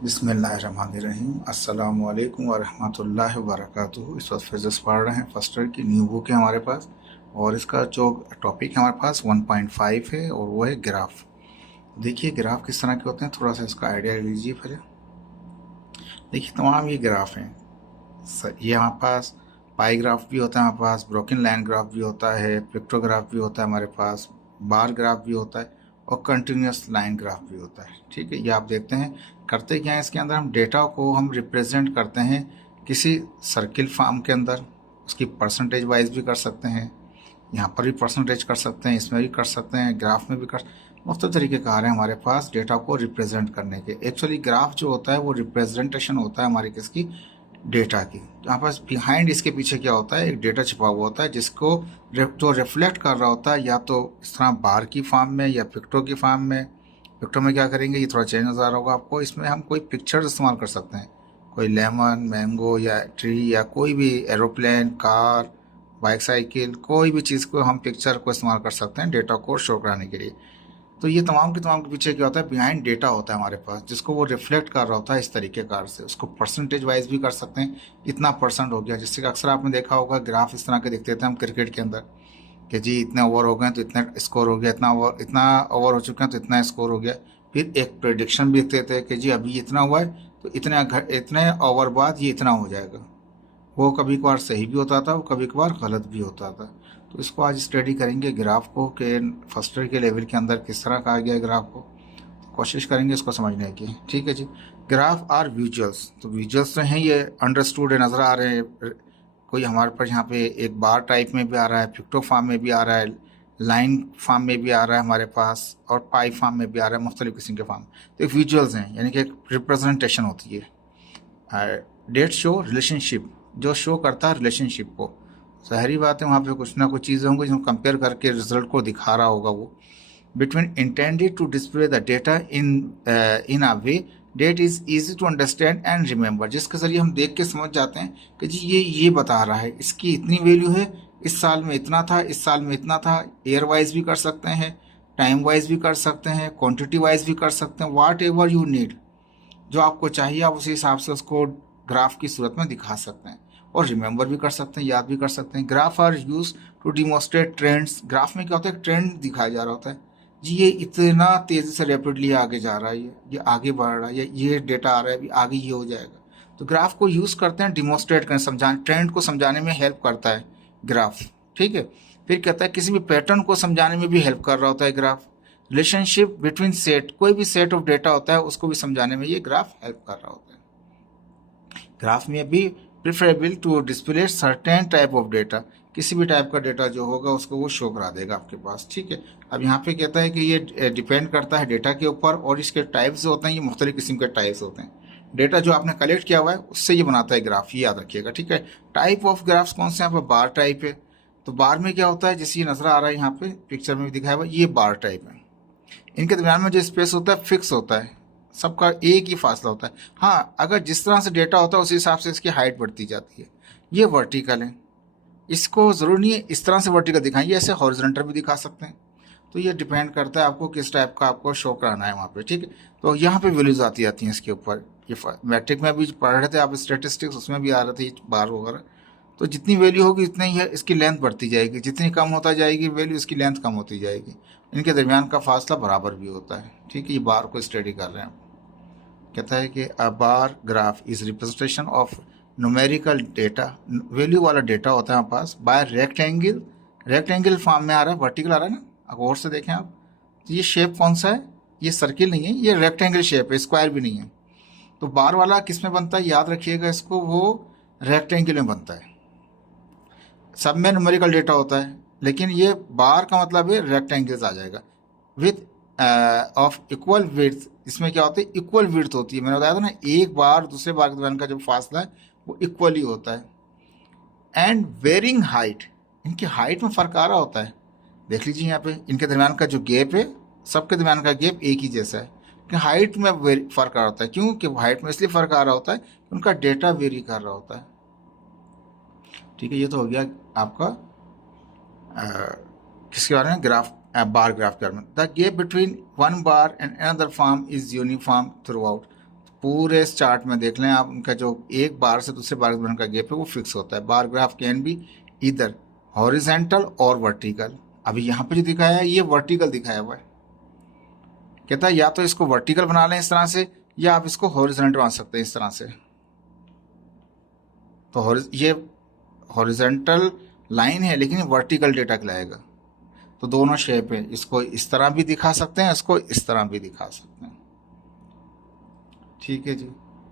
बिस्मिल्लाहिर्रहमानिर्रहीम अस्सलामु अलैकुम वरहमतुल्लाहि वबरकातुहू। इस वक्त फिजिक्स पढ़ रहे हैं, फर्स्ट ईयर की न्यू बुक है हमारे पास और इसका जो टॉपिक है हमारे पास 1.5 है और वो है ग्राफ। देखिए ग्राफ किस तरह के होते हैं, थोड़ा सा इसका आइडिया लीजिए फिर। देखिए तमाम ये ग्राफ हैं। ये हमारे पास पाई ग्राफ भी होता है, हमारे पास ब्रोकन लाइन ग्राफ भी होता है, पिक्टोग्राफ भी होता है, हमारे पास बार ग्राफ भी होता है और कंटिन्यूस लाइन ग्राफ भी होता है। ठीक है, ये आप देखते हैं करते क्या है, इसके अंदर हम डेटा को हम रिप्रेजेंट करते हैं किसी सर्किल फॉर्म के अंदर। उसकी परसेंटेज वाइज भी कर सकते हैं, यहाँ पर भी परसेंटेज कर सकते हैं, इसमें भी कर सकते हैं, ग्राफ में भी कर मुख्तलिफ तरीके कार हैं हमारे पास डेटा को रिप्रेजेंट करने के। एक्चुअली ग्राफ जो होता है वो रिप्रेजेंटेशन होता है हमारी किसकी, डेटा की। यहाँ पास बिहाइंड इसके पीछे क्या होता है, एक डेटा छिपा हुआ होता है जिसको जो रिफ्लेक्ट कर रहा होता है या तो इस तरह बार की फॉर्म में या पिक्टो की फॉर्म में। पिक्टो में क्या करेंगे, ये थोड़ा चेंज नज़र आ रहा होगा आपको, इसमें हम कोई पिक्चर इस्तेमाल कर सकते हैं, कोई लेमन, मैंगो या ट्री या कोई भी एरोप्लेन, कार, बाइक, साइकिल, कोई भी चीज़ को हम पिक्चर को इस्तेमाल कर सकते हैं डेटा को शो कराने के लिए। तो ये तमाम के तमाम के पीछे क्या होता है, बिहाइंड डेटा होता है हमारे पास जिसको वो रिफ्लेक्ट कर रहा होता है इस तरीके कार से। उसको परसेंटेज वाइज भी कर सकते हैं, इतना परसेंट हो गया, जिससे कि अक्सर आपने देखा होगा ग्राफ इस तरह के दिखते थे हम क्रिकेट के अंदर कि जी इतने ओवर हो गए तो इतना स्कोर हो गया, इतना ओवर हो चुके हैं तो इतना स्कोर हो गया। फिर एक प्रेडिक्शन भी देखते थे कि जी अभी इतना हुआ है तो इतने ओवर बाद ये इतना हो जाएगा। वो कभी कभार सही भी होता था, वो कभी कभार गलत भी होता था। तो इसको आज स्टडी करेंगे ग्राफ को कि फर्स्ट ईयर के लेवल के अंदर किस तरह कहा गया है ग्राफ को, कोशिश करेंगे इसको समझने की। ठीक है जी। ग्राफ आर विजुअल्स, तो विजुअल्स तो हैं, ये अंडरस्टूड नज़र आ रहे हैं। कोई हमारे पास यहाँ पे एक बार टाइप में भी आ रहा है, पिक्टो फॉर्म में भी आ रहा है, लाइन फॉर्म में भी आ रहा है हमारे पास, और पाई फॉर्म में भी आ रहा है, मुख्तलिफ किस्म के फॉर्म। तो एक विजुअल्स हैं, यानी कि एक रिप्रेजेंटेशन होती है। डेट शो रिलेशनशिप, जो शो करता है रिलेशनशिप को। ज़ाहिरी बात है वहाँ पे कुछ ना कुछ चीज़ें होंगी जो कंपेयर करके रिजल्ट को दिखा रहा होगा वो। Between intended to display the data in a way that is easy to understand and remember, जिसके ज़रिए हम देख के समझ जाते हैं कि जी ये बता रहा है, इसकी इतनी वैल्यू है, इस साल में इतना था, इस साल में इतना था। ईयर वाइज भी कर सकते हैं, टाइम वाइज भी कर सकते हैं, क्वान्टिटी वाइज भी कर सकते हैं। वाट एवर यू नीड, जो आपको चाहिए आप उसी हिसाब से उसको ग्राफ की सूरत में दिखा सकते हैं और रिमेंबर भी कर सकते हैं, याद भी कर सकते हैं। Graph are use to demonstrate trends, graph में क्या होता है, ट्रेंड दिखाया जा रहा होता है। जी ये इतना तेज़ी से रैपिडली आगे जा रहा है, ये आगे बढ़ रहा है, ये डेटा आ रहा है, अभी आगे ये हो जाएगा। तो ग्राफ को यूज़ करते हैं डिमोस्ट्रेट करने, समझाने, ट्रेंड को समझाने में हेल्प करता है ग्राफ। ठीक है। फिर कहता है किसी भी पैटर्न को समझाने में भी हेल्प कर रहा होता है ग्राफ। रिलेशनशिप बिटवीन सेट, कोई भी सेट ऑफ डेटा होता है उसको भी समझाने में ये ग्राफ हेल्प कर रहा होता है। ग्राफ में भी preferable to display certain type of data, किसी भी टाइप का डेटा जो होगा उसको वो शो करा देगा आपके पास। ठीक है। अब यहाँ पे कहता है कि ये डिपेंड करता है डेटा के ऊपर, और इसके टाइप्स जो होते हैं ये मुख्तलिफ किस्म के टाइप्स होते हैं। डेटा जो आपने कलेक्ट किया हुआ है उससे ये बनाता है ग्राफ, ये याद रखिएगा। ठीक है। टाइप ऑफ ग्राफ्स कौन से, यहाँ पे बार टाइप है। तो बार में क्या होता है, जैसे ये नजर आ रहा है यहाँ पे पिक्चर में भी दिखाया हुआ, ये बार टाइप है। इनके दरम्यान में जो स्पेस होता है फिक्स होता है, सबका एक ही फासला होता है। हाँ, अगर जिस तरह से डेटा होता है उसी हिसाब से इसकी हाइट बढ़ती जाती है। ये वर्टिकल है, इसको ज़रूरी नहीं है इस तरह से वर्टिकल दिखाएं, ये ऐसे हॉरिजॉन्टल भी दिखा सकते हैं। तो ये डिपेंड करता है आपको किस टाइप का आपको शो कराना है वहाँ पे। ठीक है। तो यहाँ पे वैल्यूज आती जाती हैं इसके ऊपर। ये मैट्रिक में भी पढ़ रहे थे आप स्टेटिस्टिक्स, उसमें भी आ रहे थे बार वगैरह। तो जितनी वैल्यू होगी उतनी ही इसकी लेंथ बढ़ती जाएगी, जितनी कम होता जाएगी वैल्यू इसकी लेंथ कम होती जाएगी। इनके दरमियान का फासला बराबर भी होता है। ठीक है। ये बार को स्टडी कर रहे हैं। कहता है कि a bar graph is representation of numerical data, value वाला डेटा होता है हमारे पास, बाय रेक्टेंगल। रेक्टेंगल फॉर्म में आ रहा है, वर्टिकल आ रहा है ना, अगर और से देखें आप तो ये शेप कौन सा है, ये सर्किल नहीं है, ये रेक्टेंगल शेप है, स्क्वायर भी नहीं है। तो बार वाला किस में बनता है, याद रखिएगा इसको, वो रेक्टेंगल में बनता है। सब में न्यूमेरिकल डेटा होता है, लेकिन ये बार का मतलब है रेक्टेंगल्स आ जाएगा विथ ऑफ इक्वल विड्थ। इसमें क्या होता है, इक्वल विड्थ होती है। मैंने बताया था ना, एक बार दूसरे बार के दरमियान का जो फासला है वो इक्वल ही होता है। एंड वेरिंग हाइट, इनकी हाइट में फ़र्क आ रहा होता है। देख लीजिए यहाँ पे इनके दरमियान का जो गैप है, सबके दरमियान का गैप एक ही जैसा है, कि हाइट में फ़र्क आ रहा होता है। क्यों कि हाइट में इसलिए फ़र्क आ रहा होता है कि उनका डेटा वेरी कर रहा होता है। ठीक है। ये तो हो गया आपका किसके बारे में, ग्राफ, बार ग्राफ के बारे में। The gap between one bar and another form is uniform through out, पूरे इस चार्ट में देख लें आप, उनका जो एक बार से दूसरे बार का गैप है वो फिक्स होता है। बार ग्राफ कैन बी इधर हॉरिजेंटल और वर्टिकल। अभी यहाँ पे जो दिखाया है ये वर्टिकल दिखाया हुआ है, कहता है या तो इसको वर्टिकल बना लें इस तरह से, या आप इसको हॉरिजेंटल बना सकते हैं इस तरह से। तो ये हॉरिजेंटल लाइन है लेकिन वर्टिकल डेटा कहलाएगा। तो दोनों शेप है, इसको इस तरह भी दिखा सकते हैं, इसको इस तरह भी दिखा सकते हैं। ठीक है जी।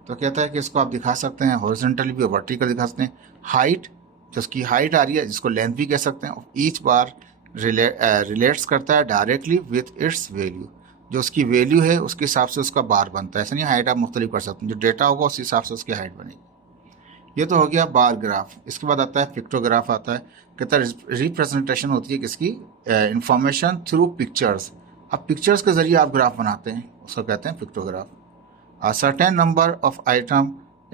तो कहता है कि इसको आप दिखा सकते हैं हॉरिजॉन्टली भी, वर्टिकल दिखा सकते हैं। हाइट, जो उसकी हाइट आ रही है जिसको लेंथ भी कह सकते हैं, ईच बार रिलेट्स करता है डायरेक्टली विथ इट्स वैल्यू। जो उसकी वैल्यू है उसके हिसाब से उसका बार बनता है। ऐसा नहीं हाइट आप मुख्तलिफ कर सकते हैं, जो डेटा होगा उस हिसाब से उसकी हाइट बनेगी। ये तो हो गया बार ग्राफ। इसके बाद आता है पिक्टोग्राफ आता है। कहता है रिप्रेजेंटेशन होती है किसकी, इंफॉर्मेशन थ्रू पिक्चर्स। अब पिक्चर्स के जरिए आप ग्राफ बनाते हैं, उसको कहते हैं pictograph. A certain number of item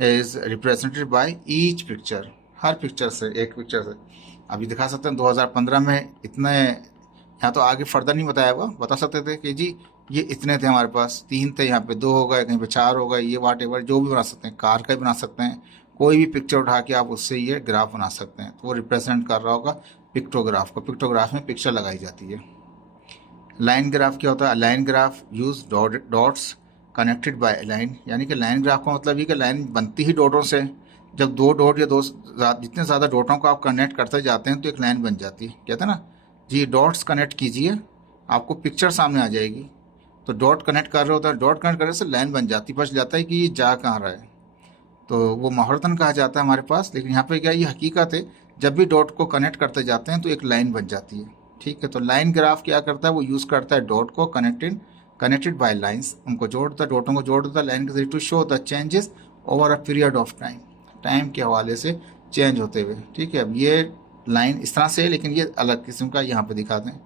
is represented by each picture। Her picture से, एक पिक्चर से अभी दिखा सकते हैं 2015 में इतने, यहाँ तो आगे फर्दर नहीं बताया हुआ, बता सकते थे कि जी ये इतने थे हमारे पास, 3 थे, यहाँ पे 2 हो गए, कहीं पे 4 हो गए, ये वाट एवर जो भी बना सकते हैं, कार का भी बना सकते हैं, कोई भी पिक्चर उठा के आप उससे ये ग्राफ बना सकते हैं। तो वो रिप्रेजेंट कर रहा होगा पिक्टोग्राफ को। पिक्टोग्राफ में पिक्चर लगाई जाती है। लाइन ग्राफ क्या होता है, line graph use dots connected by line, यानी कि लाइन ग्राफ का मतलब ये कि लाइन बनती ही डॉटों से। जब 2 डॉट या जितने ज़्यादा डॉटों को आप कनेक्ट करते जाते हैं तो एक लाइन बन जाती है। कहते हैं ना जी डॉट्स कनेक्ट कीजिए, आपको पिक्चर सामने आ जाएगी। तो डॉट कनेक्ट कर रहे होता है, डॉट कनेक्ट करने से लाइन बन जाती, पता जाता है कि ये जा कहाँ रहा है। तो वो महारतन कहा जाता है हमारे पास। लेकिन यहाँ पे क्या ये हकीकत है, जब भी डॉट को कनेक्ट करते जाते हैं तो एक लाइन बन जाती है। ठीक है। तो लाइन ग्राफ क्या करता है, वो यूज़ करता है डॉट को कनेक्टेड बाय लाइंस, उनको जोड़ता, डॉटों को जोड़ता लाइन के जरिए to show the changes over a period of time, time के हवाले से चेंज होते हुए। ठीक है। अब ये लाइन इस तरह से है, लेकिन ये अलग किस्म का यहाँ पे दिखाते हैं।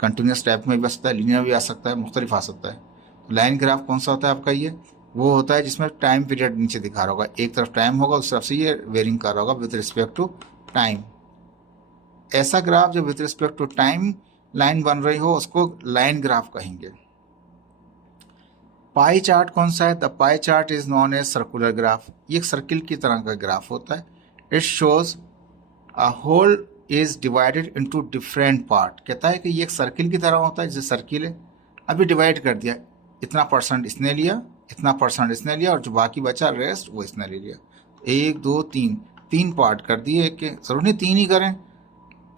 कंटिन्यूस टाइप में भी आ सकता है, लीनियर भी आ सकता है, मुख्तलिफ आ सकता है। लाइन ग्राफ कौन सा होता है आपका, ये वो होता है जिसमें टाइम पीरियड नीचे दिखा रहा होगा, एक तरफ टाइम होगा, उस तरफ से ये वेरिंग कर रहा होगा विद रिस्पेक्ट टू टाइम। ऐसा ग्राफ जो with respect to time line बन रही हो उसको लाइन ग्राफ कहेंगे। पाई चार्ट कौन सा है, the pie chart is known as circular graph. ये एक सर्किल की तरह का ग्राफ होता है। It shows a whole is divided into different part. कहता है कि ये एक सर्किल की तरह होता है, जैसे सर्किल है, अभी डिवाइड कर दिया, इतना परसेंट इसने लिया, इतना परसेंट इसने लिया, और जो बाकी बचा रेस्ट वो इसने ले लिया। 1 2 3 3 पार्ट कर दिए। एक जरूर नहीं 3 ही करें,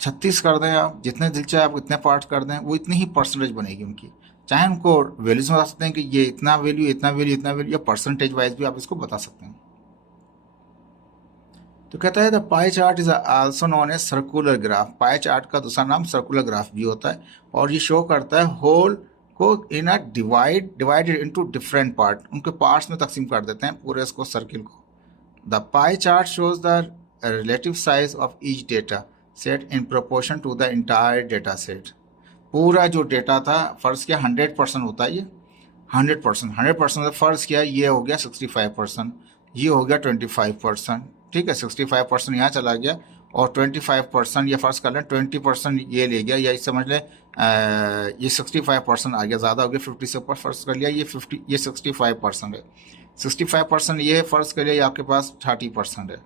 36 कर दें, आप जितने दिल चाहे आप इतने पार्ट कर दें, वो इतनी ही परसेंटेज बनेगी उनकी। चाहे उनको वैल्यूज बता सकते हैं कि ये इतना वैल्यू, इतना वैल्यू, इतना वैल्यू, या परसेंटेज वाइज भी आप इसको बता सकते हैं। तो कहता है the pie chart is also known as circular graph. Pie chart का दूसरा नाम सर्कुलर ग्राफ भी होता है, और ये शो करता है होल को in a divided into different part, उनके पार्ट्स में तकसीम कर देते हैं पूरे इसको सर्किल को। The pie chart shows the relative size of each data set in proportion to the entire data set. पूरा जो डेटा था, फर्ज किया 100% होता है, ये 100% फर्ज किया ये हो गया 65%, ये हो गया 25%। ठीक है। 65% यहाँ चला गया, और 25% ये फर्ज कर लें 20% ये ले गया, या समझ लें ये 65% आ गया, ज़्यादा हो गया, 50 से ऊपर फर्ज कर लिया, ये 65% है। 65% ये फर्ज कर लिया, ये आपके पास 30% है।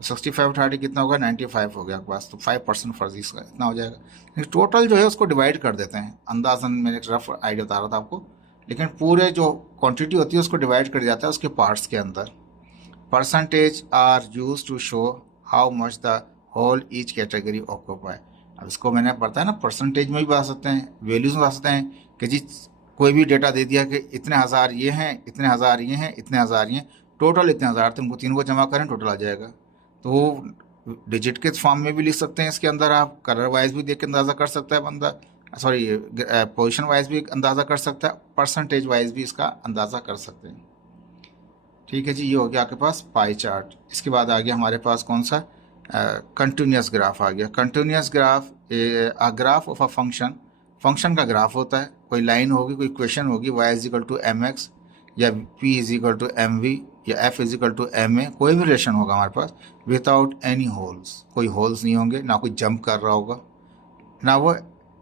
65 30 कितना होगा, 95 हो गया आपके पास। तो 5% फर्जी इसका इतना हो जाएगा। टोटल जो है उसको डिवाइड कर देते हैं, अंदाजन मैंने रफ आइडिया बता रहा था आपको, लेकिन पूरे जो क्वांटिटी होती है उसको डिवाइड कर जाता है उसके पार्ट्स के अंदर। Percentage are use to show how much the whole each category occupy. अब इसको मैंने बताया ना, परसेंटेज में भी बता सकते हैं, वैल्यूज में बता सकते हैं कि जी कोई भी डेटा दे दिया कि इतने हज़ार ये हैं, इतने हज़ार ये हैं, इतने हज़ार ये हैं, टोटल इतने हज़ार, तो उनको तीनों को जमा करें टोटल आ जाएगा। तो डिजिट के फॉर्म में भी लिख सकते हैं इसके अंदर, आप कलर वाइज भी देख के अंदाज़ा कर सकता है बंदा, सॉरी पोजीशन वाइज भी अंदाज़ा कर सकता है, परसेंटेज वाइज भी इसका अंदाज़ा कर सकते हैं। ठीक है जी। ये हो गया आपके पास पाई चार्ट। इसके बाद आ गया हमारे पास कौन सा, कंटिन्यूस ग्राफ आ गया। Continuous graph a graph of a function का ग्राफ होता है। कोई लाइन होगी, कोई इक्वेशन होगी, y is equal to mx, या p is equal to mv, या f is equal to ma, कोई भी रिलेशन होगा हमारे पास विदाउट एनी होल्स, कोई होल्स नहीं होंगे, ना कोई जंप कर रहा होगा, ना वो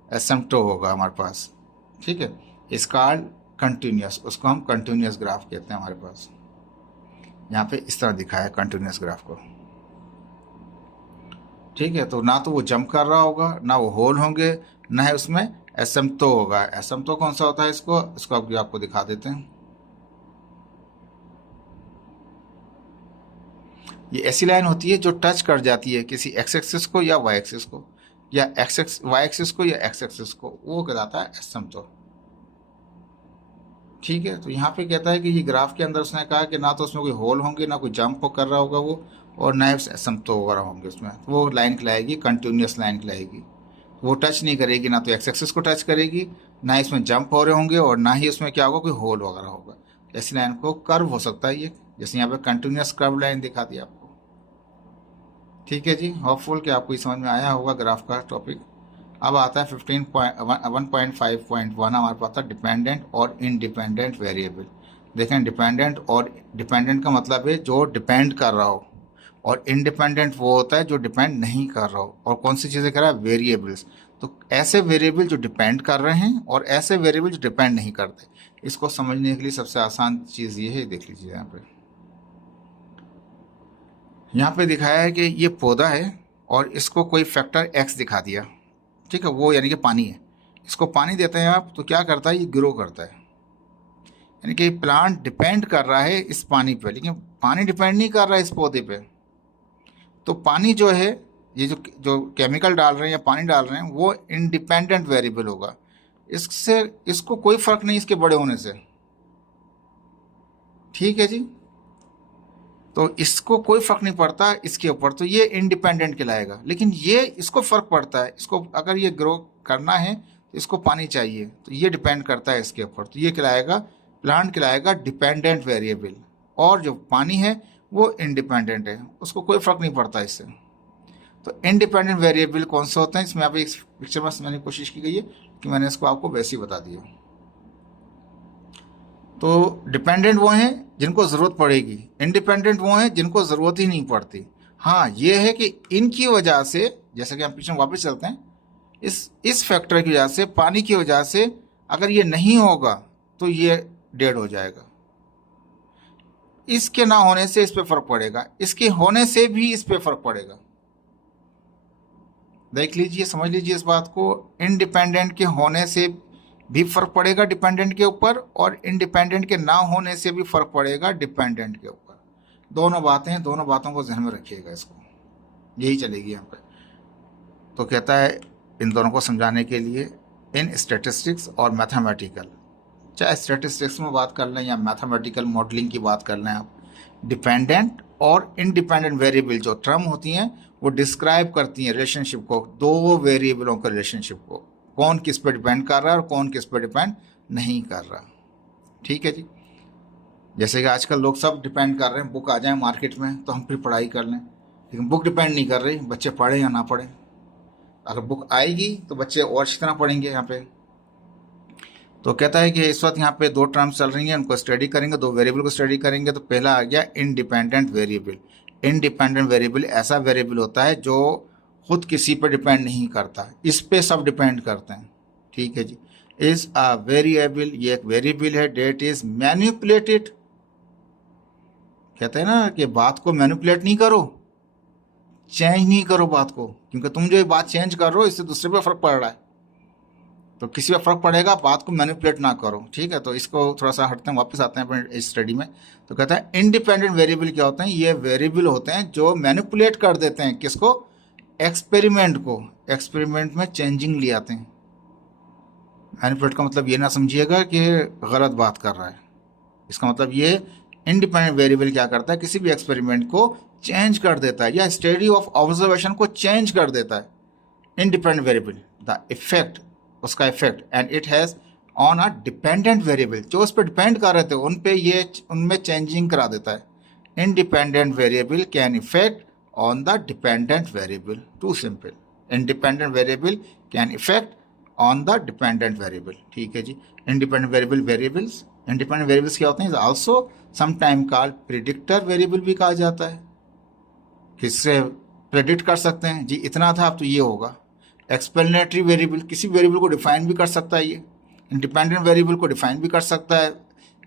एसिम्प्टो होगा हमारे पास। ठीक है। इस कॉल्ड कंटिन्यूस, उसको हम कंटिन्यूस ग्राफ कहते हैं हमारे पास। यहाँ पे इस तरह दिखाया है कंटिन्यूस ग्राफ को। ठीक है, तो ना तो वो जंप कर रहा होगा, ना वो होल होंगे, ना है उसमें एसिम्प्टो होगा। एसिम्प्टो कौन सा होता है, इसको आपको दिखा देते हैं। ये ऐसी लाइन होती है जो टच कर जाती है किसी एक्स एक्सिस को या वाई एक्सिस को, या वाई एक्सिस को या एक्स एक्सिस को, वो कहलाता है एसिम्प्टो। ठीक है, तो यहाँ पे कहता है कि ये ग्राफ के अंदर उसने कहा कि ना तो उसमें कोई होल होंगे, ना कोई जंप कर रहा होगा वो, और ना ही एसिम्प्टो वगैरह होंगे उसमें। तो वो लाइन कहलाएगी कंटिन्यूस लाइन कहलाएगी। वो टच नहीं करेगी, ना तो एक्स एक्सिस को टच करेगी, ना ही इसमें जंप हो रहे होंगे, और ना ही उसमें क्या होगा, कोई होल वगैरह होगा। ऐसी लाइन को कर्व हो सकता है ये, जैसे यहाँ पे कंटिन्यूस कर्व लाइन दिखा दी आपको। ठीक है जी, होपफुल कि आपको समझ में आया होगा ग्राफ का टॉपिक। अब आता है 1.5.1 हमारे पास था डिपेंडेंट और इनडिपेंडेंट वेरिएबल। देखें, डिपेंडेंट और डिपेंडेंट का मतलब है जो डिपेंड कर रहा हो, और इंडिपेंडेंट वो होता है जो डिपेंड नहीं कर रहा हो। और कौन सी चीज़ें कह रहा है, वेरिएबल्स। तो ऐसे वेरिएबल जो डिपेंड कर रहे हैं और ऐसे वेरिएबल जो डिपेंड नहीं करते, इसको समझने के लिए सबसे आसान चीज़ ये है, देख लीजिए यहाँ पे दिखाया है कि ये पौधा है और इसको कोई फैक्टर एक्स दिखा दिया। ठीक है, वो यानी कि पानी है। इसको पानी देते हैं आप तो क्या करता है, ये ग्रो करता है। यानी कि प्लांट डिपेंड कर रहा है इस पानी पे, लेकिन पानी डिपेंड नहीं कर रहा है इस पौधे पे। तो पानी जो है, ये जो जो केमिकल डाल रहे हैं या पानी डाल रहे हैं, वो इंडिपेंडेंट वेरिएबल होगा। इससे इसको कोई फर्क नहीं इसके बड़े होने से। ठीक है जी, तो इसको कोई फर्क नहीं पड़ता इसके ऊपर, तो ये इंडिपेंडेंट कहलाएगा। लेकिन ये इसको फर्क पड़ता है, इसको अगर ये ग्रो करना है तो इसको पानी चाहिए, तो ये डिपेंड करता है इसके ऊपर, तो ये कहलाएगा, प्लांट कहलाएगा डिपेंडेंट वेरिएबल। और जो पानी है वो इंडिपेंडेंट है, उसको कोई फर्क नहीं पड़ता इससे। तो इंडिपेंडेंट वेरिएबल कौन से होते हैं, इसमें आप एक पिक्चर में समझने की कोशिश की गई है कि मैंने इसको आपको वैसे ही बता दिया। तो डिपेंडेंट वो हैं जिनको ज़रूरत पड़ेगी, इंडिपेंडेंट वो हैं जिनको ज़रूरत ही नहीं पड़ती। हाँ, ये है कि इनकी वजह से, जैसे कि हम पीछे वापस चलते हैं, इस फैक्टर की वजह से, पानी की वजह से, अगर ये नहीं होगा तो ये डेड हो जाएगा। इसके ना होने से इस पे फर्क पड़ेगा, इसके होने से भी इस पे फर्क पड़ेगा। देख लीजिए, समझ लीजिए इस बात को। इंडिपेंडेंट के होने से भी फर्क पड़ेगा डिपेंडेंट के ऊपर, और इंडिपेंडेंट के ना होने से भी फर्क पड़ेगा डिपेंडेंट के ऊपर। दोनों बातें हैं, दोनों बातों को ध्यान में रखिएगा, इसको यही चलेगी यहाँ पर। तो कहता है इन दोनों को समझाने के लिए, इन स्टैटिस्टिक्स और मैथमेटिकल, चाहे स्टैटिस्टिक्स में बात कर लें या मैथमेटिकल मॉडलिंग की बात कर लें आप, डिपेंडेंट और इंडिपेंडेंट वेरिएबल जो टर्म होती हैं वो डिस्क्राइब करती हैं रिलेशनशिप को, दो वेरिएबलों के रिलेशनशिप को, कौन किस पे डिपेंड कर रहा है और कौन किस पे डिपेंड नहीं कर रहा। ठीक है जी, जैसे कि आजकल लोग सब डिपेंड कर रहे हैं, बुक आ जाए मार्केट में तो हम फिर पढ़ाई कर लें, लेकिन बुक डिपेंड नहीं कर रही, बच्चे पढ़ें या ना पढ़ें। अगर बुक आएगी तो बच्चे और अच्छी तरह पढ़ेंगे यहाँ पे। तो कहता है कि इस वक्त यहाँ पे दो टर्म्स चल रही हैं, उनको स्टडी करेंगे, दो वेरिएबल को स्टडी करेंगे। तो पहला आ गया इंडिपेंडेंट वेरिएबल। इंडिपेंडेंट वेरिएबल ऐसा वेरिएबल होता है जो खुद किसी पर डिपेंड नहीं करता, इस पे सब डिपेंड करते हैं। ठीक है जी, इज अ वेरिएबल, ये एक वेरिएबल है, डेट इज मैनिपुलेटेड। कहते हैं ना कि बात को मैनिपुलेट नहीं करो, चेंज नहीं करो बात को, क्योंकि तुम जो बात चेंज कर रहे हो इससे दूसरे पे फर्क पड़ रहा है, तो किसी पे फर्क पड़ेगा, बात को मैनिपुलेट ना करो। ठीक है, तो इसको थोड़ा सा हटते हैं, वापस आते हैं अपने इस स्टडी में। तो कहता है इंडिपेंडेंट वेरिएबल क्या होते हैं, ये वेरिएबल होते हैं जो मैनिपुलेट कर देते हैं किसको, एक्सपेरिमेंट को, एक्सपेरिमेंट में चेंजिंग ले आते हैं। मैनिपुलेट का मतलब ये ना समझिएगा कि गलत बात कर रहा है, इसका मतलब ये इंडिपेंडेंट वेरिएबल क्या करता है, किसी भी एक्सपेरिमेंट को चेंज कर देता है, या स्टडी ऑफ ऑब्जर्वेशन को चेंज कर देता है। इंडिपेंडेंट वेरिएबल, द इफेक्ट, उसका effect, and it has on a dependent variable, जो उस पर डिपेंड कर रहे थे उन पे ये उनमें चेंजिंग करा देता है। Independent variable can effect on the dependent variable, too simple. Independent variable can effect on the dependent variable. ठीक है जी, independent variable variables, independent variables क्या होते हैं, also sometime called predictor variable भी कहा जाता है, किससे प्रेडिक्ट कर सकते हैं जी, इतना था अब तो ये होगा। एक्सप्लेनेटरी वेरिएबल, किसी वेरिएबल को डिफाइन भी कर सकता है ये, इंडिपेंडेंट वेरिएबल को डिफाइन भी कर सकता है,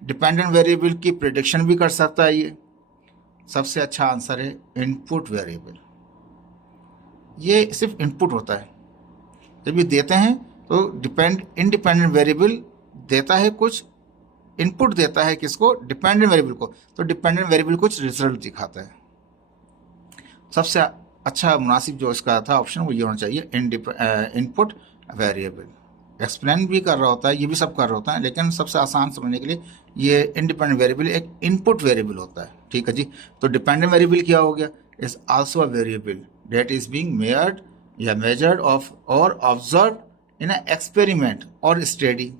डिपेंडेंट वेरिएबल की प्रेडिक्शन भी कर सकता है ये। सबसे अच्छा आंसर है इनपुट वेरिएबल। ये सिर्फ इनपुट होता है। जब ये देते हैं तो इंडिपेंडेंट वेरिएबल देता है कुछ, इनपुट देता है किसको, डिपेंडेंट वेरिएबल को। तो डिपेंडेंट वेरिएबल कुछ रिजल्ट दिखाता है। सबसे अच्छा मुनासिब जो इसका था ऑप्शन वो ये होना चाहिए, इनपुट वेरिएबल। एक्सप्लेन भी कर रहा होता है, ये भी सब कर रहा होता है, लेकिन सबसे आसान समझने के लिए ये इंडिपेंडेंट वेरिएबल एक इनपुट वेरिएबल होता है। ठीक है जी। तो डिपेंडेंट वेरिएबल क्या हो गया, is also a variable that is being measured या मेजर्ड ऑफ और ऑब्जर्व इन अ एक्सपेरिमेंट और स्टडी।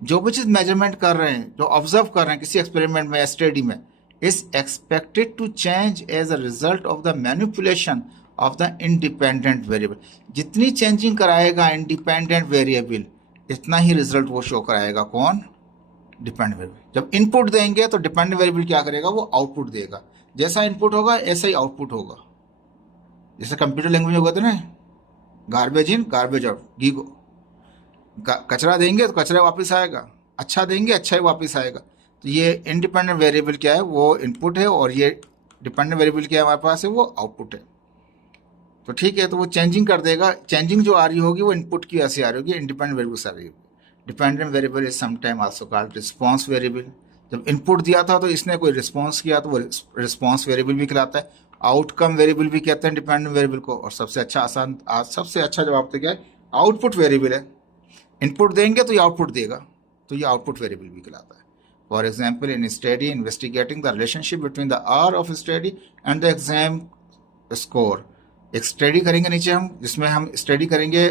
जो भी चीज मेजरमेंट कर रहे हैं, जो ऑब्जर्व कर रहे हैं किसी एक्सपेरिमेंट में या स्टडी में, is expected to change as a result of the manipulation of the independent variable। जितनी चेंजिंग कराएगा इंडिपेंडेंट वेरिएबल, इतना ही रिजल्ट वो शो कराएगा। कौन, डिपेंडेंट वेरिएबल। जब इनपुट देंगे तो डिपेंडेंट वेरिएबल क्या करेगा, वो आउटपुट देगा। जैसा इनपुट होगा ऐसा ही आउटपुट होगा। जैसे कंप्यूटर लैंग्वेज में होता है ना, garbage in garbage out, GIGO. कचरा देंगे तो कचरा वापस आएगा, अच्छा देंगे अच्छा ही वापस आएगा। तो ये इंडिपेंडेंट वेरिएबल क्या है, वो इनपुट है, और ये डिपेंडेंट वेरिएबल क्या है हमारे पास है, वो आउटपुट है। तो ठीक है, तो वो चेंजिंग कर देगा। चेंजिंग जो आ रही होगी वो इनपुट की वजह से आ रही होगी, इंडिपेंडेंट वेरिएबल से आ रही होगी। Dependent variable is sometime also called response variable. जब इनपुट दिया था तो इसने कोई रिस्पॉन्स किया तो वो रिस्पॉन्स वेरिएबल भी कहलाता है। आउटकम वेरिएबल भी कहते हैं डिपेंडेंट वेरिएबल को। और सबसे अच्छा जवाब तो क्या है, आउटपुट वेरिएबल है। इनपुट देंगे तो ये आउटपुट देगा, तो ये आउटपुट वेरिएबल भी कहलाता है। For example, in study investigating the relationship between the hour of study and the exam score। एक स्टडी करेंगे नीचे हम, जिसमें हम स्टडी करेंगे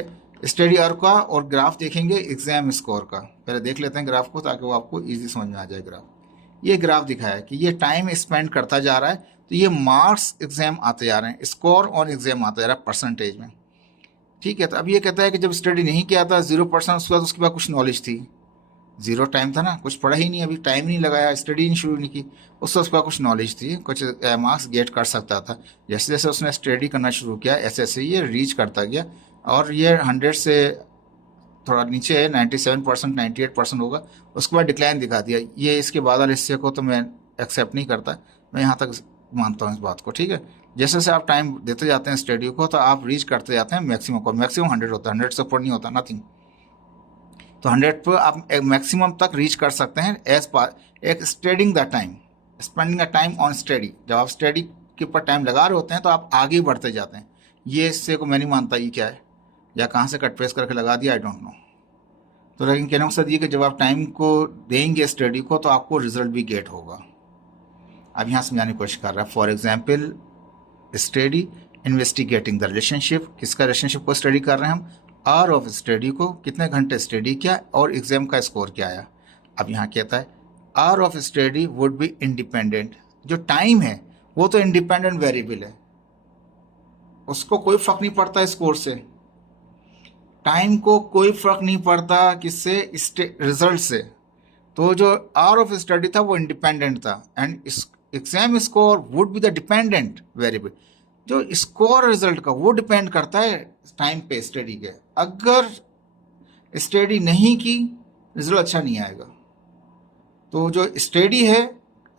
स्टडी आवर का और ग्राफ देखेंगे एग्जाम स्कोर का। पहले देख लेते हैं ग्राफ को, ताकि वो आपको इजी समझ में आ जाए। ग्राफ, ये ग्राफ दिखाया है कि ये टाइम स्पेंड करता जा रहा है, तो ये मार्क्स एग्जाम आते जा रहे हैं, स्कोर और एग्जाम आता जा रहा है परसेंटेज में। ठीक है, तो अब ये कहता है कि जब स्टडी नहीं किया था 0%, उसके बाद कुछ नॉलेज थी, 0 टाइम था ना, कुछ पढ़ा ही नहीं, अभी टाइम नहीं लगाया, स्टडी नहीं शुरू नहीं की, उसका कुछ नॉलेज थी, कुछ मार्क्स गेट कर सकता था। जैसे जैसे उसने स्टडी करना शुरू किया, ऐसे ऐसे ये रीच करता गया, और ये 100 से थोड़ा नीचे है, 97%, 98% होगा, उसके बाद डिक्लाइन दिखा दिया। ये इसके बाद वाले हिस्से को तो मैं एक्सेप्ट नहीं करता, मैं यहाँ तक मानता हूँ इस बात को। ठीक है, जैसे जैसे आप टाइम देते जाते हैं स्टडी को, तो आप रीच करते जाते हैं मैक्सिमम को। मैक्सिमम 100 होता है, 100 से ऊपर नहीं होता, नथिंग। तो 100 पर आप मैक्सिमम तक रीच कर सकते हैं एज पर एक studying the time, spending the time on study. जब आप स्टडी के ऊपर टाइम लगा रहे होते हैं तो आप आगे बढ़ते जाते हैं। ये इससे को मैं नहीं मानता ये क्या है, या कहाँ से कट पेस्ट करके लगा दिया, आई डोंट नो। तो लेकिन कहने का मकसद ये कि जब आप टाइम को देंगे स्टडी को, तो आपको रिजल्ट भी गेट होगा। अब यहाँ समझाने की कोशिश कर रहा है। For example, study investigating the relationship, किसका रिलेशनशिप को स्टडी कर रहे हैं हम, आवर ऑफ स्टडी को, कितने घंटे स्टडी किया और एग्जाम का स्कोर क्या आया। अब यहाँ कहता है hour of study would be independent. जो टाइम है वो तो इंडिपेंडेंट वेरिएबल है, उसको कोई फर्क नहीं पड़ता स्कोर से। टाइम को कोई फर्क नहीं पड़ता किससे, रिजल्ट से। तो जो आवर ऑफ स्टडी था वो इंडिपेंडेंट था, and exam score would be the dependent variable. जो स्कोर रिजल्ट का वो डिपेंड करता है टाइम पे स्टडी के। अगर स्टडी नहीं की, रिजल्ट अच्छा नहीं आएगा। तो जो स्टडी है,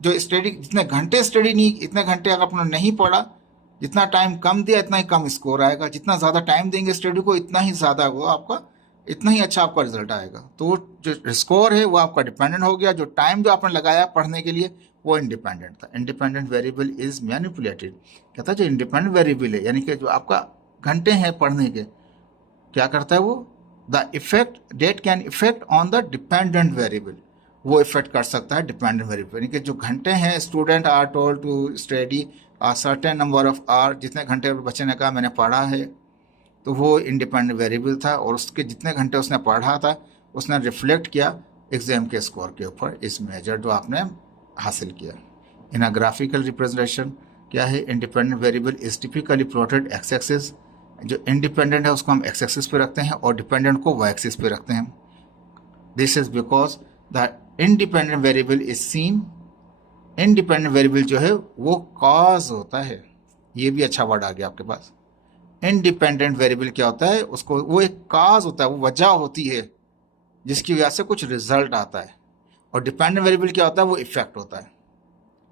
जो स्टडी जितने घंटे स्टडी नहीं, इतने घंटे अगर आपने नहीं पढ़ा, जितना टाइम कम दिया इतना ही कम स्कोर आएगा। जितना ज़्यादा टाइम देंगे स्टडी को, इतना ही ज़्यादा वो आपका, इतना ही अच्छा आपका रिजल्ट आएगा। तो जो स्कोर है वो आपका डिपेंडेंट हो गया। जो टाइम जो आपने लगाया पढ़ने के लिए वो इंडिपेंडेंट था। Independent variable is manipulated. कहता है जो इंडिपेंडेंट वेरिएबल है, यानी कि जो आपका घंटे हैं पढ़ने के, क्या करता है वो, the effect date can effect on the dependent variable, वो इफेक्ट कर सकता है डिपेंडेंट वेरिएबल। यानी कि जो घंटे हैं, student are told to study a certain number of hour, जितने घंटे बच्चे ने कहा मैंने पढ़ा है, तो वो इंडिपेंडेंट वेरिएबल था। और उसके जितने घंटे उसने पढ़ा था उसने रिफ्लेक्ट किया एग्जाम के स्कोर के ऊपर, इस मेजर जो आपने हासिल किया। इन अ ग्राफिकल रिप्रेजेंटेशन क्या है, independent variable is typically plotted x axis. जो इंडिपेंडेंट है उसको हम एक्स एक्सिस पे रखते हैं और डिपेंडेंट को वाई एक्सिस पे रखते हैं। This is because the independent variable is seen, independent variable जो है वो कॉज होता है। ये भी अच्छा वर्ड आ गया आपके पास। इंडिपेंडेंट वेरिएबल क्या होता है, उसको वो एक काज होता है, वो वजह होती है जिसकी वजह से कुछ रिजल्ट आता है। और डिपेंडेंट वेरिएबल क्या होता है, वो इफेक्ट होता है।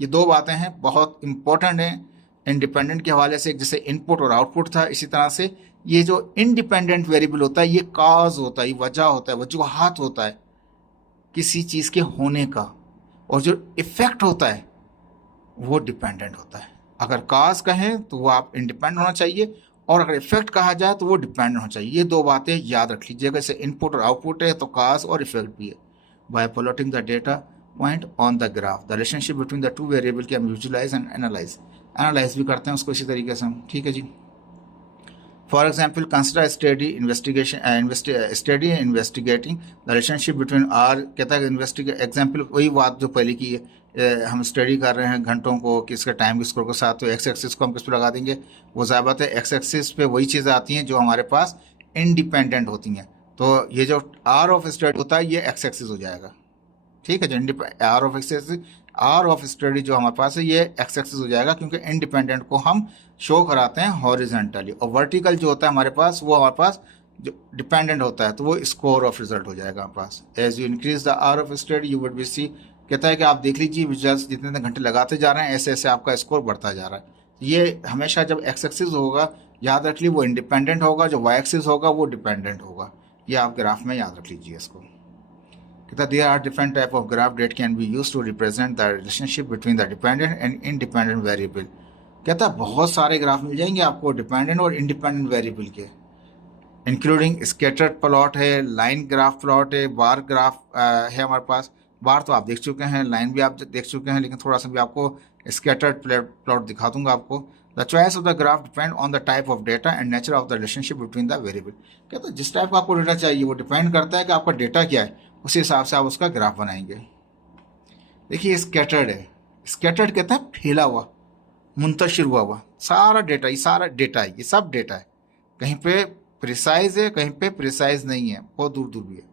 ये दो बातें हैं, बहुत इंपॉर्टेंट हैं इंडिपेंडेंट के हवाले से। जैसे इनपुट और आउटपुट था, इसी तरह से ये जो इंडिपेंडेंट वेरिएबल होता है ये काज होता है, ये वजह होता है, वजूहात होता है किसी चीज़ के होने का, और जो इफेक्ट होता है वो डिपेंडेंट होता है। अगर काज कहें तो वो आप इंडिपेंडेंट होना चाहिए, और अगर इफेक्ट कहा जाए तो वो डिपेंडेंट होना चाहिए। ये दो बातें याद रख लीजिएगा। जैसे इनपुट और आउटपुट है तो काज और इफेक्ट भी है। Bye plotting the data point on the graph the relationship between the two variable के हम विजुलाइज एंड एनालाइज भी करते हैं उसको इसी तरीके से हम। ठीक है जी। For example consider study investigating the relationship between R. कहता है इन्वेस्टिगेट, एग्जाम्पल वही बात जो पहले की है, हम स्टडी कर रहे हैं घंटों को किसके टाइम के स्कोर के साथ, तो एक्स एक्सिस को हम किस पर लगा देंगे, वो ज़ाहिर है एक्स एक्सिस पे वही चीज़ें आती हैं जो हमारे पास इंडिपेंडेंट होती हैं। तो ये जो आर ऑफ स्टडी होता है ये एक्स एक्सिस हो जाएगा। ठीक है जो आर ऑफ स्टडी जो हमारे पास है ये एक्स एक्सिस हो जाएगा, क्योंकि इंडिपेंडेंट को हम शो कराते हैं हॉरिजेंटली, और वर्टिकल जो होता है हमारे पास वो हमारे पास जो डिपेंडेंट होता है तो वो स्कोर ऑफ रिजल्ट हो जाएगा हमारे पास। As you increase the are of study you would be C. कहता है कि आप देख लीजिए विजुअल्स जितने घंटे लगाते जा रहे हैं ऐसे ऐसे आपका स्कोर बढ़ता जा रहा है। ये हमेशा जब एक्स एक्सिस होगा याद रख लीजिए वो इंडिपेंडेंट होगा, जो वाई एक्सिस होगा वो डिपेंडेंट होगा। ये आप ग्राफ में याद रख लीजिए इसको। कहता there are different type of graph that can be used to represent the relationship between the dependent and independent variable। कहता बहुत सारे ग्राफ मिल जाएंगे आपको डिपेंडेंट और इंडिपेंडेंट वेरिएबल के, इंक्लूडिंग स्कैटर्ड प्लॉट है, लाइन ग्राफ प्लॉट है, बार ग्राफ है हमारे पास। बार तो आप देख चुके हैं, लाइन भी आप देख चुके हैं, लेकिन थोड़ा सा भी आपको स्कैटर्ड प्लॉट दिखा दूंगा आपको। The choice of the graph depend on the type of data and nature of the relationship between the variable. कहता है जिस टाइप का आपको डेटा चाहिए वो डिपेंड करता है कि आपका डेटा क्या है, उसी हिसाब से आप उसका ग्राफ बनाएंगे। देखिए स्कैटर्ड है, स्कैटर्ड कहते हैं फैला हुआ, मुंतशिर हुआ सारा डेटा, ये सारा डेटा है, ये सब डेटा है, कहीं पे प्रिसाइज है कहीं पे प्रिसाइज नहीं है, बहुत दूर दूर भी है।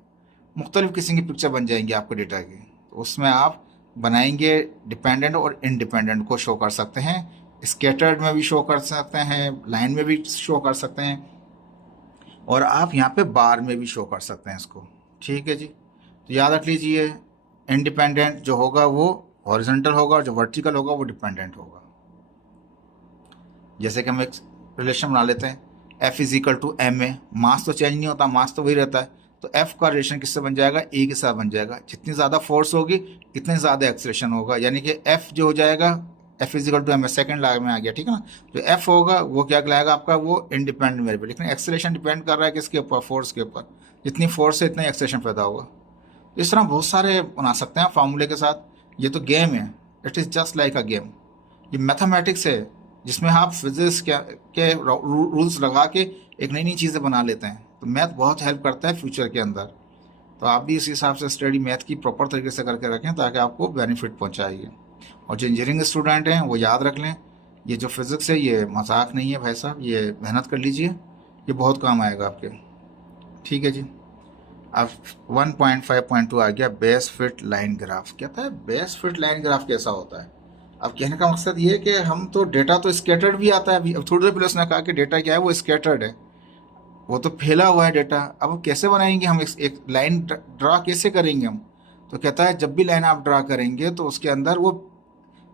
मुख्तलिफ किस्म की पिक्चर बन जाएंगी आपके डेटा की, तो उसमें आप बनाएंगे डिपेंडेंट और इंडिपेंडेंट को शो कर सकते हैं। स्कैटर्ड में भी शो कर सकते हैं, लाइन में भी शो कर सकते हैं, और आप यहाँ पे बार में भी शो कर सकते हैं इसको। ठीक है जी। तो याद रख लीजिए इंडिपेंडेंट जो होगा वो हॉरिजॉन्टल होगा और जो वर्टिकल होगा वो डिपेंडेंट होगा। जैसे कि हम एक रिलेशन बना लेते हैं F is equal to M A, mass तो चेंज नहीं होता, मास तो वही रहता है, तो F का रिलेशन किससे बन जाएगा, ए के साथ बन जाएगा। जितनी ज़्यादा फोर्स होगी इतनी ज़्यादा एक्सेलरेशन होगा, यानी कि F जो हो जाएगा F is equal to M A, second law में आ गया। ठीक है ना, जो F होगा वो क्या कहलाएगा आपका, वो इंडिपेंडेंट वेरिएबल, लेकिन एक्सेलरेशन डिपेंड कर रहा है किसके ऊपर, फोर्स के ऊपर। जितनी फोर्स है इतना एक्सेलरेशन पैदा होगा। इस तरह बहुत सारे बना सकते हैं फार्मूले के साथ। ये तो गेम है, it is just like a game. ये मैथमेटिक्स है जिसमें आप फिजिक्स के रूल्स लगा के एक नई नई चीज़ें बना लेते हैं। तो मैथ बहुत हेल्प करता है फ्यूचर के अंदर। तो आप भी इस हिसाब से स्टडी मैथ की प्रॉपर तरीके से करके रखें ताकि आपको बेनिफिट पहुंचाएगी। और जो इंजीनियरिंग स्टूडेंट हैं वो याद रख लें, ये जो फिज़िक्स है ये मजाक नहीं है भाई साहब, ये मेहनत कर लीजिए, ये बहुत काम आएगा आपके। ठीक है जी। अब 1.5.2 आ गया बेस फिट लाइन ग्राफ। कहता है बेस फिट लाइन ग्राफ कैसा होता है। अब कहने का मकसद ये है कि हम तो डेटा तो स्कैटर्ड भी आता है, अभी अब थोड़ी देर पहले उसने कहा कि डेटा क्या है, वो स्कैटर्ड है, वो तो फैला हुआ है डेटा। अब कैसे बनाएंगे हम, एक लाइन ड्रा कैसे करेंगे हम। तो कहता है जब भी लाइन आप ड्रा करेंगे तो उसके अंदर वो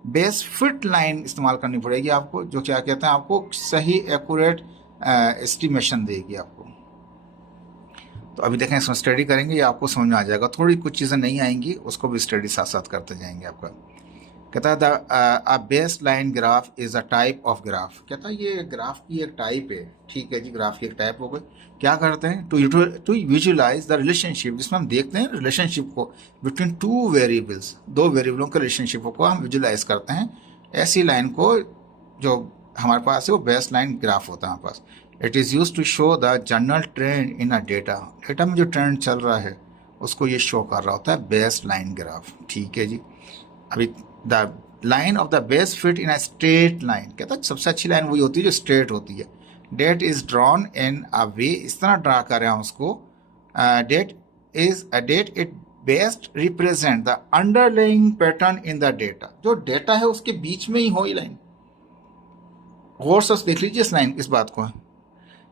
बेस फिट लाइन इस्तेमाल करनी पड़ेगी आपको, जो क्या कहते हैं आपको सही एक्यूरेट एस्टिमेशन देगी आपको। तो अभी देखें इसमें स्टडी करेंगे, ये आपको समझ में आ जाएगा। थोड़ी कुछ चीज़ें नहीं आएंगी उसको भी स्टडी साथ साथ करते जाएंगे आपका। कहता है a base line graph is a type of graph. कहता है ये ग्राफ की एक टाइप है। ठीक है जी, ग्राफ की एक टाइप हो गई। क्या करते हैं, टू विजुलाइज द रिलेशनशिप, जिसमें हम देखते हैं रिलेशनशिप को बिटवीन टू वेरिएबल्स, दो वेरिएबलों के रिलेशनशिप को हम विजुलाइज करते हैं। ऐसी लाइन को जो हमारे पास है वो बेस लाइन ग्राफ होता है हमारे पास। It is use to show the general trend in a data. Data में जो ट्रेंड चल रहा है उसको ये शो कर रहा होता है बेस लाइन ग्राफ। ठीक है जी। अभी the line of the best fit in a straight line, कहता है सबसे अच्छी लाइन वही होती है जो स्ट्रेट होती है। That is drawn in a way, इस तरह ड्रा कर रहे हैं उसको। That it best represent the underlying pattern in the data, जो डेटा है उसके बीच में ही हो ये लाइन। गौर से देख लीजिए इस लाइन, इस बात को।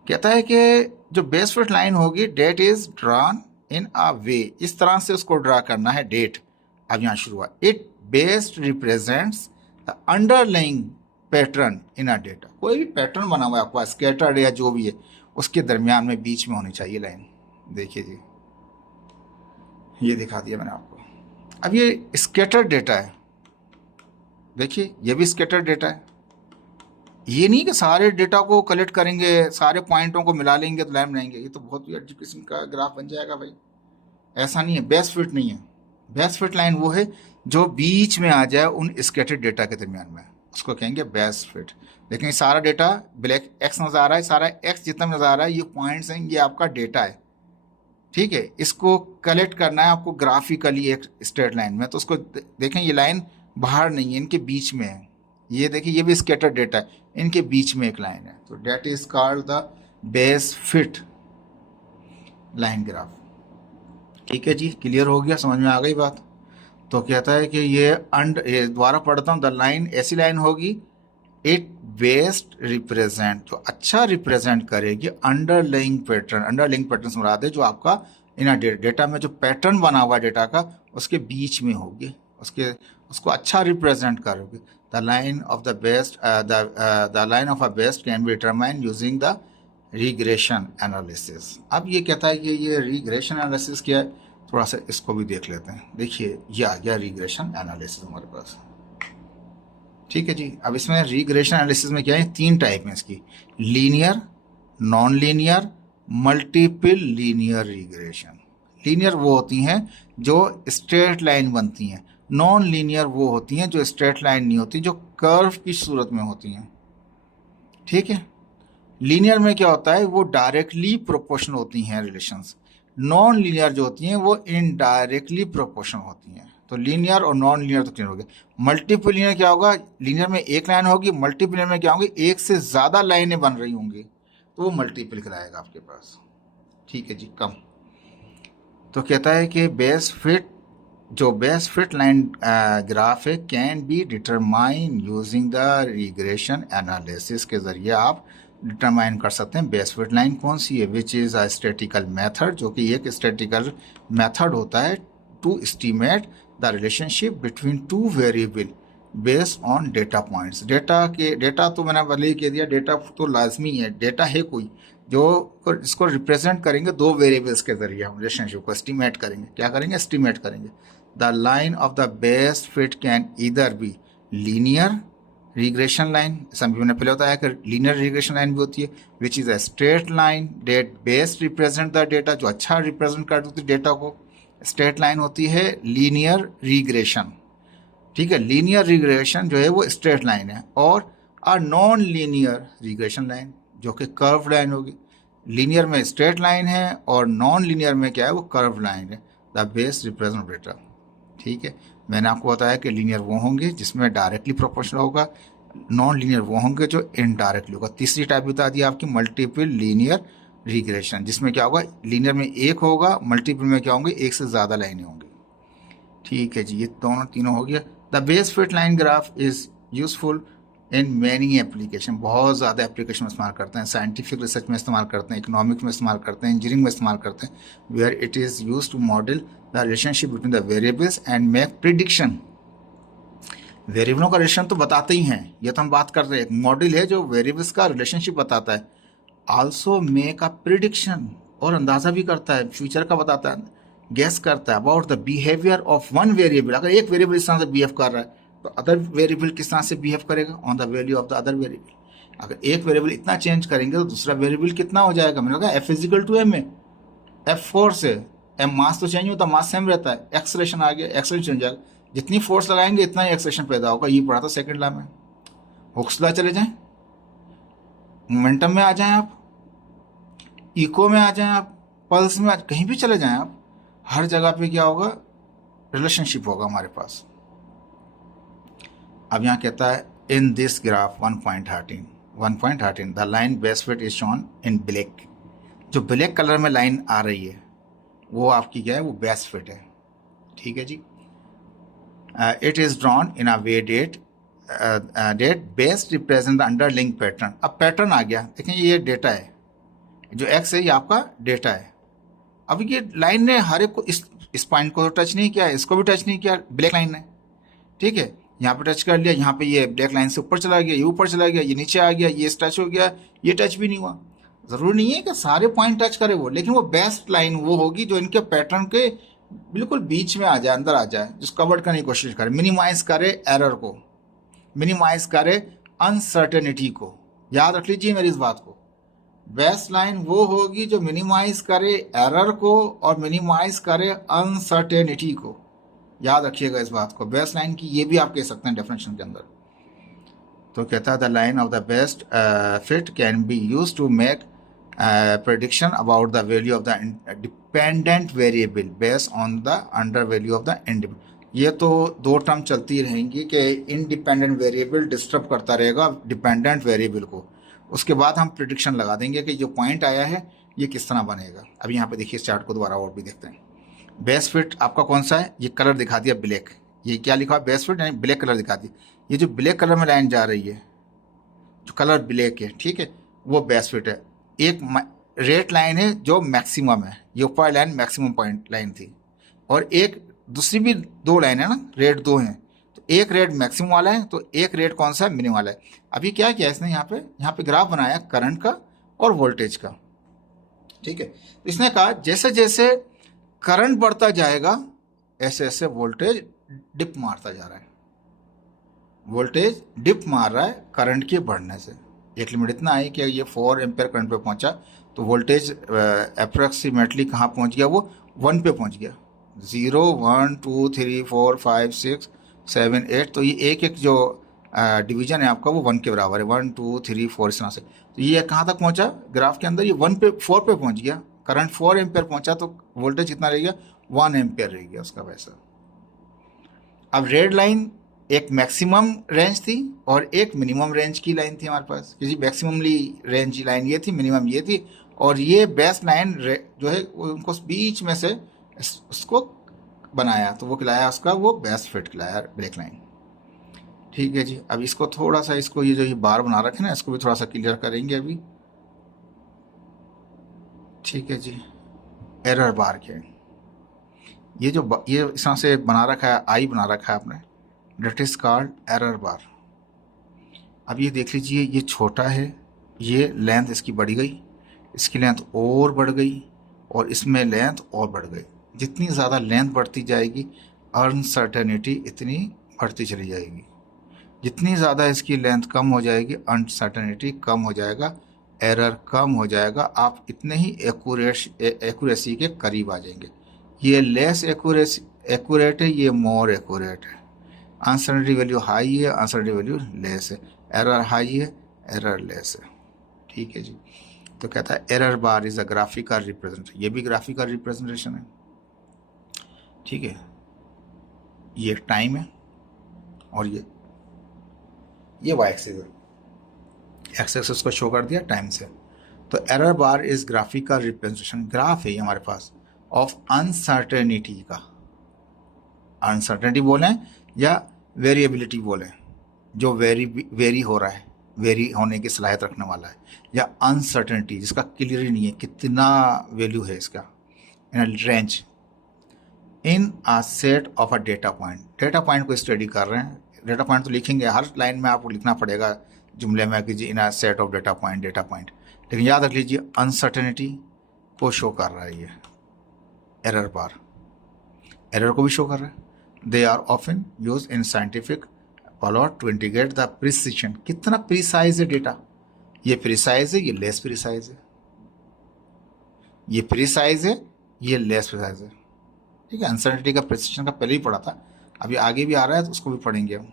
कहता है कि जो बेस फिट लाइन होगी date is drawn in a way, इस तरह से उसको ड्रा करना है डेट। अब यहाँ शुरू हुआ, it best represents the underlying pattern in a data. कोई भी पैटर्न बना हुआ है आपका स्कैटर्ड या जो भी है, उसके दरमियान में बीच में होनी चाहिए लाइन। देखिए जी, ये दिखा दिया मैंने आपको। अब ये स्कैटर्ड डेटा है, देखिए ये भी स्कैटर्ड डेटा है। ये नहीं कि सारे डेटा को कलेक्ट करेंगे, सारे पॉइंटों को मिला लेंगे तो लाइन बनाएंगे, ये तो बहुत ही अजीब किस्म का ग्राफ बन जाएगा भाई। ऐसा नहीं है, बेस्ट फिट नहीं है। बेस्ट फिट लाइन वो है जो बीच में आ जाए उन स्कैटर्ड डेटा के दरमियान में, उसको कहेंगे बेस्ट फिट। लेकिन सारा डेटा ब्लैक एक्स नज़र आ रहा है, सारा एक्स जितना नज़र आ रहा है, ये पॉइंट्स हैं, ये आपका डेटा है, ठीक है। इसको कलेक्ट करना है आपको ग्राफिकली एक स्ट्रेट लाइन में, तो उसको देखें, ये लाइन बाहर नहीं है, इनके बीच में है। ये देखिए, ये भी स्कैटर्ड डेटा है, इनके बीच में एक लाइन है, तो that is called the best fit line graph. ठीक है जी, क्लियर हो गया, समझ में आ गई बात। तो कहता है कि ये दोबारा पढ़ता हूँ, द लाइन ऐसी लाइन होगी, इट बेस्ट रिप्रेजेंट, जो अच्छा रिप्रेजेंट करेगी अंडरलाइंग पैटर्न। अंडरलाइंग पैटर्न से मुराद है जो आपका इन डेटा में जो पैटर्न बना हुआ डेटा का उसके बीच में होगी, उसको अच्छा रिप्रेजेंट करोगे। The line of the best, the line of a best can be determine using the regression analysis. अब ये कहता है कि ये रिग्रेशन एनालिसिस क्या है, थोड़ा सा इसको भी देख लेते हैं। देखिए ये आ गया रिग्रेशन एनालिसिस हमारे पास, ठीक है जी। अब इसमें रिग्रेशन एनालिसिस में क्या है, 3 टाइप है इसकी, linear, non linear, multiple linear regression. Linear वो होती हैं जो स्ट्रेट लाइन बनती हैं, नॉन लीनियर वो होती हैं जो स्ट्रेट लाइन नहीं होती, जो कर्व की सूरत में होती हैं, ठीक है। लीनियर में क्या होता है, वो डायरेक्टली प्रोपोर्शनल होती हैं रिलेशंस। नॉन लीनियर जो होती हैं वो इनडायरेक्टली प्रोपोर्शनल होती हैं। तो लीनियर और नॉन लीनियर तो क्लियर हो गया। मल्टीपल लीनियर क्या होगा, लीनियर में एक लाइन होगी, मल्टीपल लीनियर में क्या होंगी, एक से ज़्यादा लाइनें बन रही होंगी, तो वो मल्टीपल कराएगा आपके पास, ठीक है जी, कम। तो कहता है कि बेस फिट लाइन ग्राफ है can be determine using the regression analysis के ज़रिए आप डिटरमाइन कर सकते हैं बेस्ट फिट लाइन कौन सी है, which is a statical method, जो कि एक स्टैटिकल मेथड होता है to estimate the relationship between 2 variable based on data points. Data तो मैंने पहले ही कह दिया, डेटा तो लाजमी है, डेटा है कोई जो इसको रिप्रेजेंट करेंगे 2 वेरिएबल्स के जरिए, हम रिलेशनशिप को एस्टिमेट करेंगे। क्या करेंगे, एस्टिमेट करेंगे। The line of the best fit can either be linear regression line, ऐसा मैंने पहले बताया कि लीनियर रिग्रेशन लाइन भी होती है, which is a straight line date best represent the data, जो अच्छा रिप्रेजेंट करती है डेटा को। स्ट्रेट लाइन होती है लीनियर रिग्रेशन, ठीक है। लीनियर रिग्रेशन जो है वो स्ट्रेट लाइन है, और a non linear regression line जो कि कर्व लाइन होगी। लीनियर में स्ट्रेट लाइन है और नॉन लीनियर में क्या है, वो कर्व लाइन है। द बेस्ट रिप्रेजेंट डेटा, ठीक है। मैंने आपको बताया कि लीनियर वो होंगे जिसमें डायरेक्टली प्रोपोर्शनल होगा, नॉन लीनियर वो होंगे जो इनडायरेक्टली होगा। तीसरी टाइप बता दी आपकी मल्टीपल लीनियर रिग्रेशन, जिसमें क्या होगा, लीनियर में एक होगा, मल्टीपल में क्या होंगे, एक से ज़्यादा लाइनें होंगी, ठीक है जी। ये तीनों हो गया। The best fit line graph is useful in many application, बहुत ज़्यादा एप्लीकेशन में इस्तेमाल करते हैं, साइंटिफिक रिसर्च में इस्तेमाल करते हैं, इकोनॉमिक्स में इस्तेमाल करते हैं, इंजीनियरिंग में इस्तेमाल करते हैं, where it is use to model the relationship between the variables and make prediction. वेरिएबलों का रिलेशन तो बताते ही हैं, ये तो हम बात कर रहे हैं, एक मॉडल है जो वेरिएबल्स का रिलेशनशिप बताता है। आल्सो मेक अ प्रिडिक्शन, और अंदाज़ा भी करता है, फ्यूचर का बताता है, गेस करता है about the behaviour of one variable. अगर एक वेरिएबल इस तरह से बिहेव कर रहा है तो अदर वेरिएबल किस तरह से बिहेव करेगा on the value of the other variable. अगर एक वेरिएबल इतना चेंज करेंगे तो दूसरा वेरिएबल कितना हो जाएगा। मैंने कहा एफ इजिकल टू एम है, एफ फोर्स है, एम मास तो चेंज होता, मास सेम रहता है, एक्सलेशन आ गया, एक्सलेशन चेंज जाएगा, जितनी फोर्स लगाएंगे इतना ही एक्सलेशन पैदा होगा। ये पढ़ा था सेकेंड लॉ में। हुक्स लॉ चले जाएं, मोमेंटम में आ जाएं आप, इको में आ जाएं आप, पल्स में कहीं भी चले जाएं आप, हर जगह पे क्या होगा, रिलेशनशिप होगा हमारे पास। अब यहाँ कहता है in this graph 1.13 the line best fit is shown in black. जो ब्लैक कलर में लाइन आ रही है वो आपकी क्या है, वो बेस्ट फिट है, ठीक है जी। It is drawn in a way that best represent the underlying pattern. अब पैटर्न आ गया, देखें ये डेटा है, जो एक्स है ये आपका डेटा है। अब ये लाइन ने हर एक को इस पॉइंट को तो टच नहीं किया, इसको भी टच नहीं किया, ब्लैक लाइन ने, ठीक है, यहाँ पे टच कर लिया, यहाँ पे ये ब्लैक लाइन से ऊपर चला गया, ये ऊपर चला गया, ये नीचे आ गया, ये टच हो गया, ये टच भी नहीं हुआ। ज़रूरी नहीं है कि सारे पॉइंट टच करे वो, लेकिन वो बेस्ट लाइन वो होगी जो इनके पैटर्न के बिल्कुल बीच में आ जाए, अंदर आ जाए, जिसको कवर करने की कोशिश करे, मिनिमाइज करे एरर को, मिनिमाइज करे अनसर्टेनिटी को। याद रख लीजिए मेरी इस बात को, बेस्ट लाइन वो होगी जो मिनिमाइज करे एरर को और मिनिमाइज करे अनसर्टेनिटी को। याद रखिएगा इस बात को, बेस्ट लाइन की ये भी आप कह सकते हैं डेफिनेशन के अंदर। तो कहता है the line of the best fit can be use to make prediction about the value of the dependent variable based on the under value of the independent. ये तो दो टर्म चलती रहेंगी कि इंडिपेंडेंट वेरिएबल डिस्टर्ब करता रहेगा dependent variable को, उसके बाद हम प्रिडिक्शन लगा देंगे कि जो पॉइंट आया है ये किस तरह बनेगा। अब यहाँ पे देखिए इस चार्ट को दोबारा और भी देखते हैं। बेस्ट फिट आपका कौन सा है, ये कलर दिखा दिया ब्लैक, ये क्या लिखा है बेस्ट फिट यानी ब्लैक कलर दिखा दी। ये जो ब्लैक कलर में लाइन जा रही है, जो कलर ब्लैक है, ठीक है, वो बेस्ट फिट है। एक रेड लाइन है जो मैक्सिमम है, ये ऊपर लाइन मैक्सिमम पॉइंट लाइन थी, और एक दूसरी भी दो लाइन है ना, रेड दो हैं, तो एक रेड मैक्सिमम वाला है, तो एक रेड कौन सा है मिनिमम वाला है। अभी क्या किया इसने, यहाँ पे ग्राफ बनाया करंट का और वोल्टेज का, ठीक है। तो इसने कहा जैसे जैसे करंट बढ़ता जाएगा ऐसे ऐसे वोल्टेज डिप मारता जा रहा है, वोल्टेज डिप मार रहा है करंट के बढ़ने से। एक लिमिट इतना आई कि ये 4 एम्पेयर करंट पे पहुंचा, तो वोल्टेज अप्रोक्सीमेटली कहाँ पहुंच गया, वो 1 पे पहुंच गया। 0 1 2 3 4 5 6 7 8, तो ये एक एक जो डिवीजन है आपका वो 1 के बराबर है, 1 2 3 4 इस तरह से। तो ये कहाँ तक पहुंचा ग्राफ के अंदर, ये 4 पे पहुंच गया, करंट 4 एम्पेयर पहुंचा, तो वोल्टेज कितना रह गया 1 एम्पेयर रह गया उसका वैसा। अब रेड लाइन एक मैक्सिमम रेंज थी और एक मिनिमम रेंज की लाइन थी हमारे पास, क्योंकि मैक्सिममली रेंज लाइन ये थी, मिनिमम ये थी, और ये बेस्ट लाइन जो है उनको बीच में से उसको बनाया, तो वो खिलाया उसका वो बेस्ट फिट खिलाया ब्लैक लाइन। ठीक है जी, अब इसको थोड़ा सा, इसको ये जो ये बार बना रखे ना, इसको भी थोड़ा सा क्लियर करेंगे अभी। ठीक है जी, एरर बार क्या है, ये जो ये इस तरह से बना रखा है, आई बना रखा है आपने, date is called error bar. अब ये देख लीजिए, ये छोटा है, ये लेंथ इसकी बढ़ गई, इसकी लेंथ और बढ़ गई, और इसमें लेंथ और बढ़ गई। जितनी ज़्यादा लेंथ बढ़ती जाएगी अनसर्टेनिटी इतनी बढ़ती चली जाएगी, जितनी ज़्यादा इसकी लेंथ कम हो जाएगी अनसर्टेनिटी कम हो जाएगा, एरर कम हो जाएगा, आप इतने ही एक्यूरेसी के करीब आ जाएंगे। ये लेस एक्यूरेट है, ये मोर एक्यूरेट है। अनसर्टेनिटी वैल्यू हाई है, अनसर्टेनिटी वैल्यू लेस है, एरर हाई है, एरर लेस है। ठीक है जी, तो कहता है error bar is a graphical representation, ये भी ग्राफिकल रिप्रेजेंटेशन है। ठीक है, ये टाइम है और ये वाई एक्सिस है, एक्स एक्सिस को शो कर दिया टाइम से। तो error bar is graphical representation, graph है ये हमारे पास ऑफ अनसर्टेनिटी का, अनसर्टेनिटी बोलें या वेरिएबिलिटी बोलें, जो वेरी हो रहा है, वेरी होने की सलाहियत रखने वाला है, या अनसर्टेनिटी जिसका क्लियर ही नहीं है कितना वैल्यू है इसका, in a range in a set of a data point. Data point को स्टडी कर रहे हैं, डेटा पॉइंट तो लिखेंगे, हर लाइन में आपको लिखना पड़ेगा जुमले में कि जी in a set of data point, लेकिन याद रख लीजिए अनसर्टेनिटी को शो कर रहा है ये एरर बार, एरर को भी शो कर रहा है। They are often use in scientific plot to indicate the precision, कितना प्रिसाइज है डेटा, ये प्रिसाइज है, ये लेस प्रिसाइज है, ये प्रिसाइज है, ये लेस प्रिसाइज है। ठीक है, अनसर्टेनिटी का प्रिसिशन का पहले ही पढ़ा था, अभी आगे भी आ रहा है तो उसको भी पढ़ेंगे हम।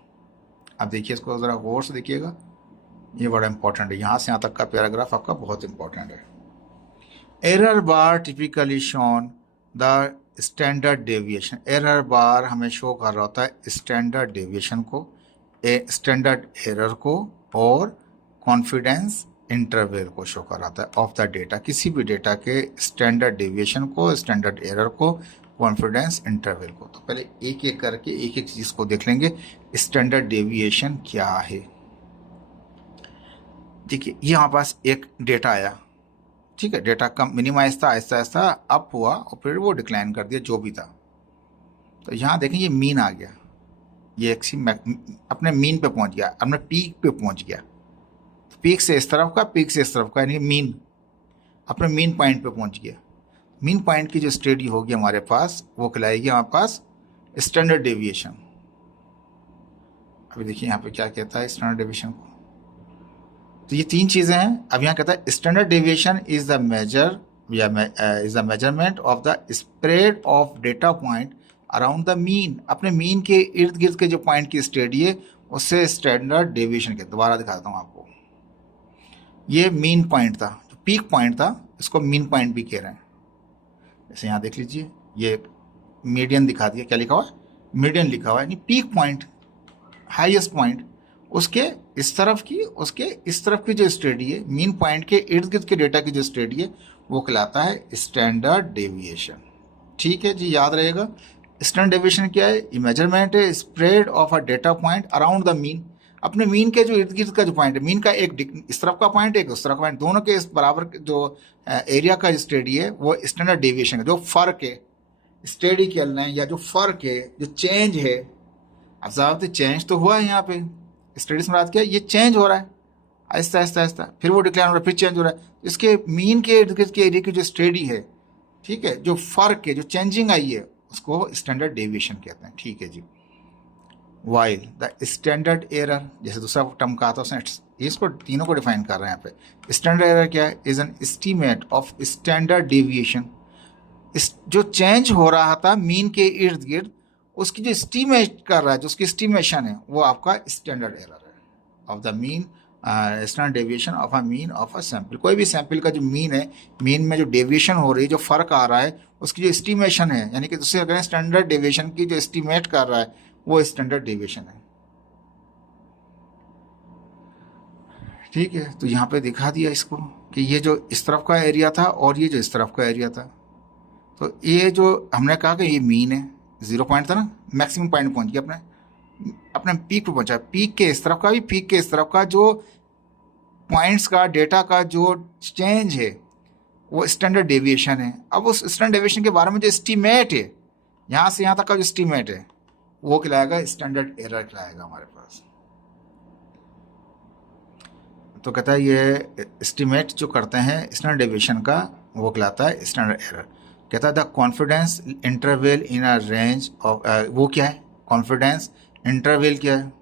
अब देखिए इसको ज़रा गौर से देखिएगा, ये बड़ा इंपॉर्टेंट है, यहाँ से यहाँ तक का पैराग्राफ आपका बहुत इंपॉर्टेंट है। Error bar typically shown the standard deviation, error bar हमें शो कर रहा होता है स्टैंडर्ड डेविएशन को, स्टैंडर्ड एरर को, और कॉन्फिडेंस इंटरवल को शो कर रहा है ऑफ द डेटा, किसी भी डेटा के स्टैंडर्ड डेविएशन को, स्टैंडर्ड एरर को, कॉन्फिडेंस इंटरवल को। तो पहले एक एक करके एक एक चीज़ को देख लेंगे, स्टैंडर्ड डेविएशन क्या है। देखिए ये हमारे पास एक डेटा आया, ठीक है, डेटा कम मिनिमाइज था, आहिस्ता आहिस्ता अप हुआ और फिर वो डिक्लाइन कर दिया जो भी था। तो यहाँ देखें ये मीन आ गया, ये अपने मीन पे पहुंच गया, अपने पीक पे पहुंच गया। पीक से इस तरफ का, पीक से इस तरफ का, यानी मीन अपने मीन पॉइंट पे पहुंच गया। मीन पॉइंट की जो स्टडी होगी हमारे पास, वो कहलाएगी हमारे पास स्टैंडर्ड डेविएशन। अभी देखिए यहाँ पे क्या कहता है स्टैंडर्ड डेविएशन को। तो ये तीन चीजें हैं। अब यहाँ कहता है standard deviation is the measure या is the measurement of the spread of data point around the mean. अपने मीन के इर्द गिर्द के जो पॉइंट की स्टडी है उससे स्टैंडर्ड डेविएशन के। दोबारा दिखा देता हूँ आपको। ये मीन पॉइंट था, जो पीक पॉइंट था, इसको मीन पॉइंट भी कह रहे हैं। जैसे यहाँ देख लीजिए, ये मीडियन दिखा दिया, क्या लिखा हुआ है, मीडियन लिखा हुआ है, यानी पीक पॉइंट, हाईएस्ट पॉइंट। उसके इस तरफ की, उसके इस तरफ की जो स्टडी है, मीन पॉइंट के इर्द गिर्द के डेटा की जो स्टडी है, वो कहलाता है स्टैंडर्ड डेविएशन। ठीक है जी, याद रहेगा। स्टैंडर्ड डेविएशन क्या है? ये मेजरमेंट है spread of a data point around the mean. अपने मीन के जो इर्द गिर्द का जो पॉइंट है, मीन का एक इस तरफ का पॉइंट, एक उस तरफ का पॉइंट, दोनों के इस बराबर जो एरिया का स्टडी है, वो स्टैंडर्ड डेविएशन है। जो फर्क है स्टडी के लें, या जो फर्क है, जो चेंज है, अब साहब चेंज तो हुआ है यहाँ पे, स्टडीज में बात किया, ये चेंज हो रहा है आहिस्ता आहिस्ता आहिस्ता, फिर वो डिक्लाइन हो रहा है, फिर चेंज हो रहा है। इसके मीन के इर्द गिर्द के एरिया की जो स्टडी है, ठीक है, जो फर्क है, जो चेंजिंग आई है, उसको स्टैंडर्ड डेविएशन कहते हैं। ठीक है जी। वाइल द स्टैंडर्ड एरर, जैसे दूसरा टर्म कहा था उसने, इसको तीनों को डिफाइन कर रहे हैं यहाँ पे। स्टैंडर्ड एरर क्या है? Is an estimate of standard deviation. जो चेंज हो रहा था मीन के इर्द गिर्द, उसकी जो एस्टीमेट कर रहा है, जो उसकी एस्टीमेशन है, वो आपका स्टैंडर्ड एरर है of the mean, standard deviation of a mean of a sample. कोई भी सैंपल का जो मीन है, मीन में जो डेविएशन हो रही है, जो फर्क आ रहा है, उसकी जो एस्टीमेशन है, यानी कि दूसरे अगर स्टैंडर्ड डेविएशन की जो एस्टीमेट कर रहा है, वो स्टैंडर्ड डेविएशन है। ठीक है, तो यहाँ पे दिखा दिया इसको कि ये जो इस तरफ का एरिया था और ये जो इस तरफ का एरिया था। तो ये जो हमने कहा कि ये मीन है, 0 पॉइंट था ना, मैक्सिमम पॉइंट पहुंच गया, अपने अपने पीक पे पहुंचा। पीक के इस तरफ का भी, पीक के इस तरफ का जो पॉइंट्स का, डेटा का जो चेंज है, वो स्टैंडर्ड डेविएशन है। अब उस स्टैंडर्ड डेविएशन के बारे में जो एस्टीमेट है, यहाँ से यहाँ तक का जो एस्टीमेट है, वो कहलाएगा स्टैंडर्ड एरर कहलाएगा हमारे पास। तो कहता है ये एस्टीमेट जो करते हैं स्टैंडर्ड डेविएशन का, वो कहलाता है स्टैंडर्ड एरर। कहता है the confidence interval in a range of, वो क्या है? कॉन्फिडेंस इंटरवल क्या है?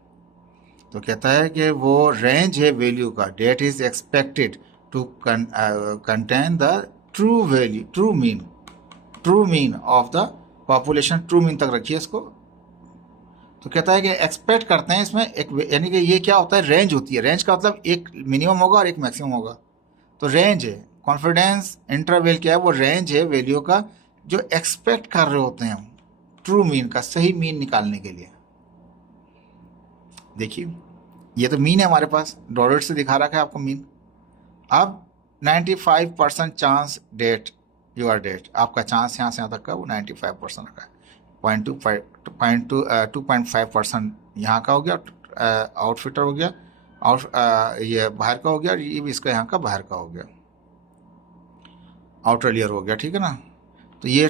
तो कहता है कि वो रेंज है वैल्यू का, that is expected to contain the true value, true mean of the population. True mean तक रखिए इसको। तो कहता है कि एक्सपेक्ट करते हैं इसमें एक, यानी कि ये क्या होता है? रेंज होती है। रेंज का मतलब एक मिनिमम होगा और एक मैक्सिमम होगा। तो रेंज है, कॉन्फिडेंस इंटरवल क्या है? वो रेंज है वैल्यू का जो एक्सपेक्ट कर रहे होते हैं हम ट्रू मीन का, सही मीन निकालने के लिए। देखिए ये तो मीन है हमारे पास, डॉलर से दिखा रखा है आपको मीन। अब 95% चांस डेट, योर डेट, आपका चांस यहाँ से यहाँ तक का वो 95% रखा है। 2.5% यहाँ का हो गया, आउटफिटर हो गया, ये बाहर का हो गया, और ये भी इसका यहाँ का बाहर का हो गया, आउटर लेयर हो गया। ठीक है ना। तो ये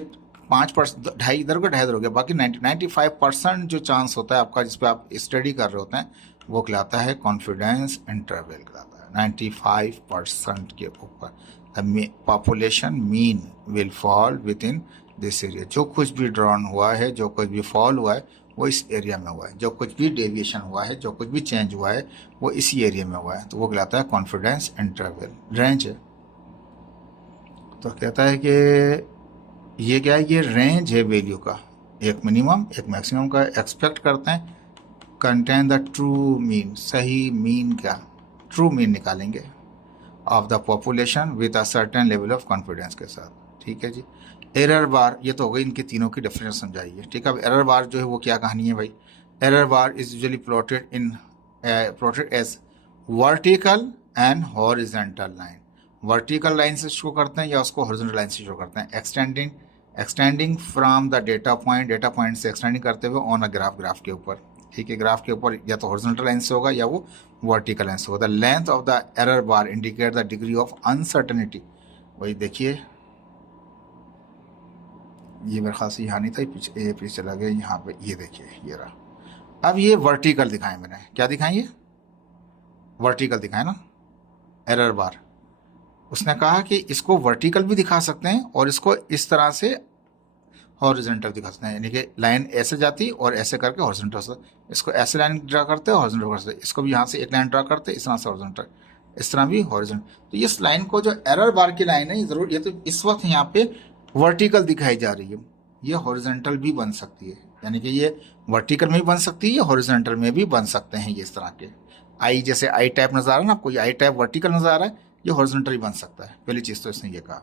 5%, ढाई इधर का ढाई इधर हो गया, बाकी 95% जो चांस होता है आपका, जिस पे आप स्टडी कर रहे होते हैं, वो कहलाता है कॉन्फिडेंस इंटरवल कहलाता है। 95% के ऊपर the population mean will fall with in this area. जो कुछ भी ड्रॉन हुआ है, जो कुछ भी फॉल हुआ है, वो इस एरिया में हुआ है। जो कुछ भी डेविएशन हुआ है, जो कुछ भी चेंज हुआ है, वो इसी एरिया में हुआ है। तो वो कहलाता है कॉन्फिडेंस इंटरवल, रेंज है। तो कहता है कि ये क्या है? ये रेंज है वैल्यू का, एक मिनिमम एक मैक्सिमम का एक्सपेक्ट करते हैं। कंटेन द ट्रू मीन, सही मीन का, ट्रू मीन निकालेंगे of the population with a certain level of confidence के साथ। ठीक है जी। एरर बार, ये तो हो गई इनके तीनों की डेफिनेशन समझाइए। ठीक है। अब एरर बार जो है वो क्या कहानी है भाई? Error bar is usually plotted as vertical and horizontal line. Vertical line से शो करते हैं या उसको हॉरिजॉन्टल लाइन से शो करते हैं। Extending from the data point से एक्सटेंडिंग करते हुए ऑन अ ग्राफ के ऊपर। ठीक है। ग्राफ के ऊपर या तो हॉरिजॉन्टल लाइन से होगा या वो वर्टिकल लाइन से होगा। The length of the error bar indicate the degree of uncertainty. वही देखिए, ये मेरे ख्याल से यहाँ नहीं था, पीछे चला गया, यहाँ पे ये देखिए, ये रहा। अब ये वर्टिकल दिखाएं मैंने, क्या दिखाएं, ये वर्टिकल दिखाएं ना, एरर बार। उसने कहा कि इसको वर्टिकल भी दिखा सकते हैं और इसको इस तरह से हॉरिजॉन्टल दिखा सकते हैं, यानी कि लाइन ऐसे जाती और ऐसे करके हॉरिजॉन्टल। इसको ऐसे लाइन ड्रा करते हैं हॉरिजॉन्टल करते हैं, इसको भी यहाँ से एक लाइन ड्रा करते हैं इस तरह से हॉरिजॉन्टल, इस तरह भी हॉरिजॉन्टल। तो इस लाइन को जो एरर बार की लाइन है जरूर, ये तो इस वक्त यहाँ पे वर्टिकल दिखाई जा रही है, ये हॉरिजॉन्टल भी बन सकती है, यानी कि ये वर्टिकल में भी बन सकती है, हॉरिजॉन्टल में भी बन सकते हैं ये इस तरह के। आई जैसे आई टाइप नजर आ रहा है ना आपको, ये आई टाइप वर्टिकल नजर आ रहा है, ये हॉरिजॉन्टल भी बन सकता है। पहली चीज तो इसने ये कहा,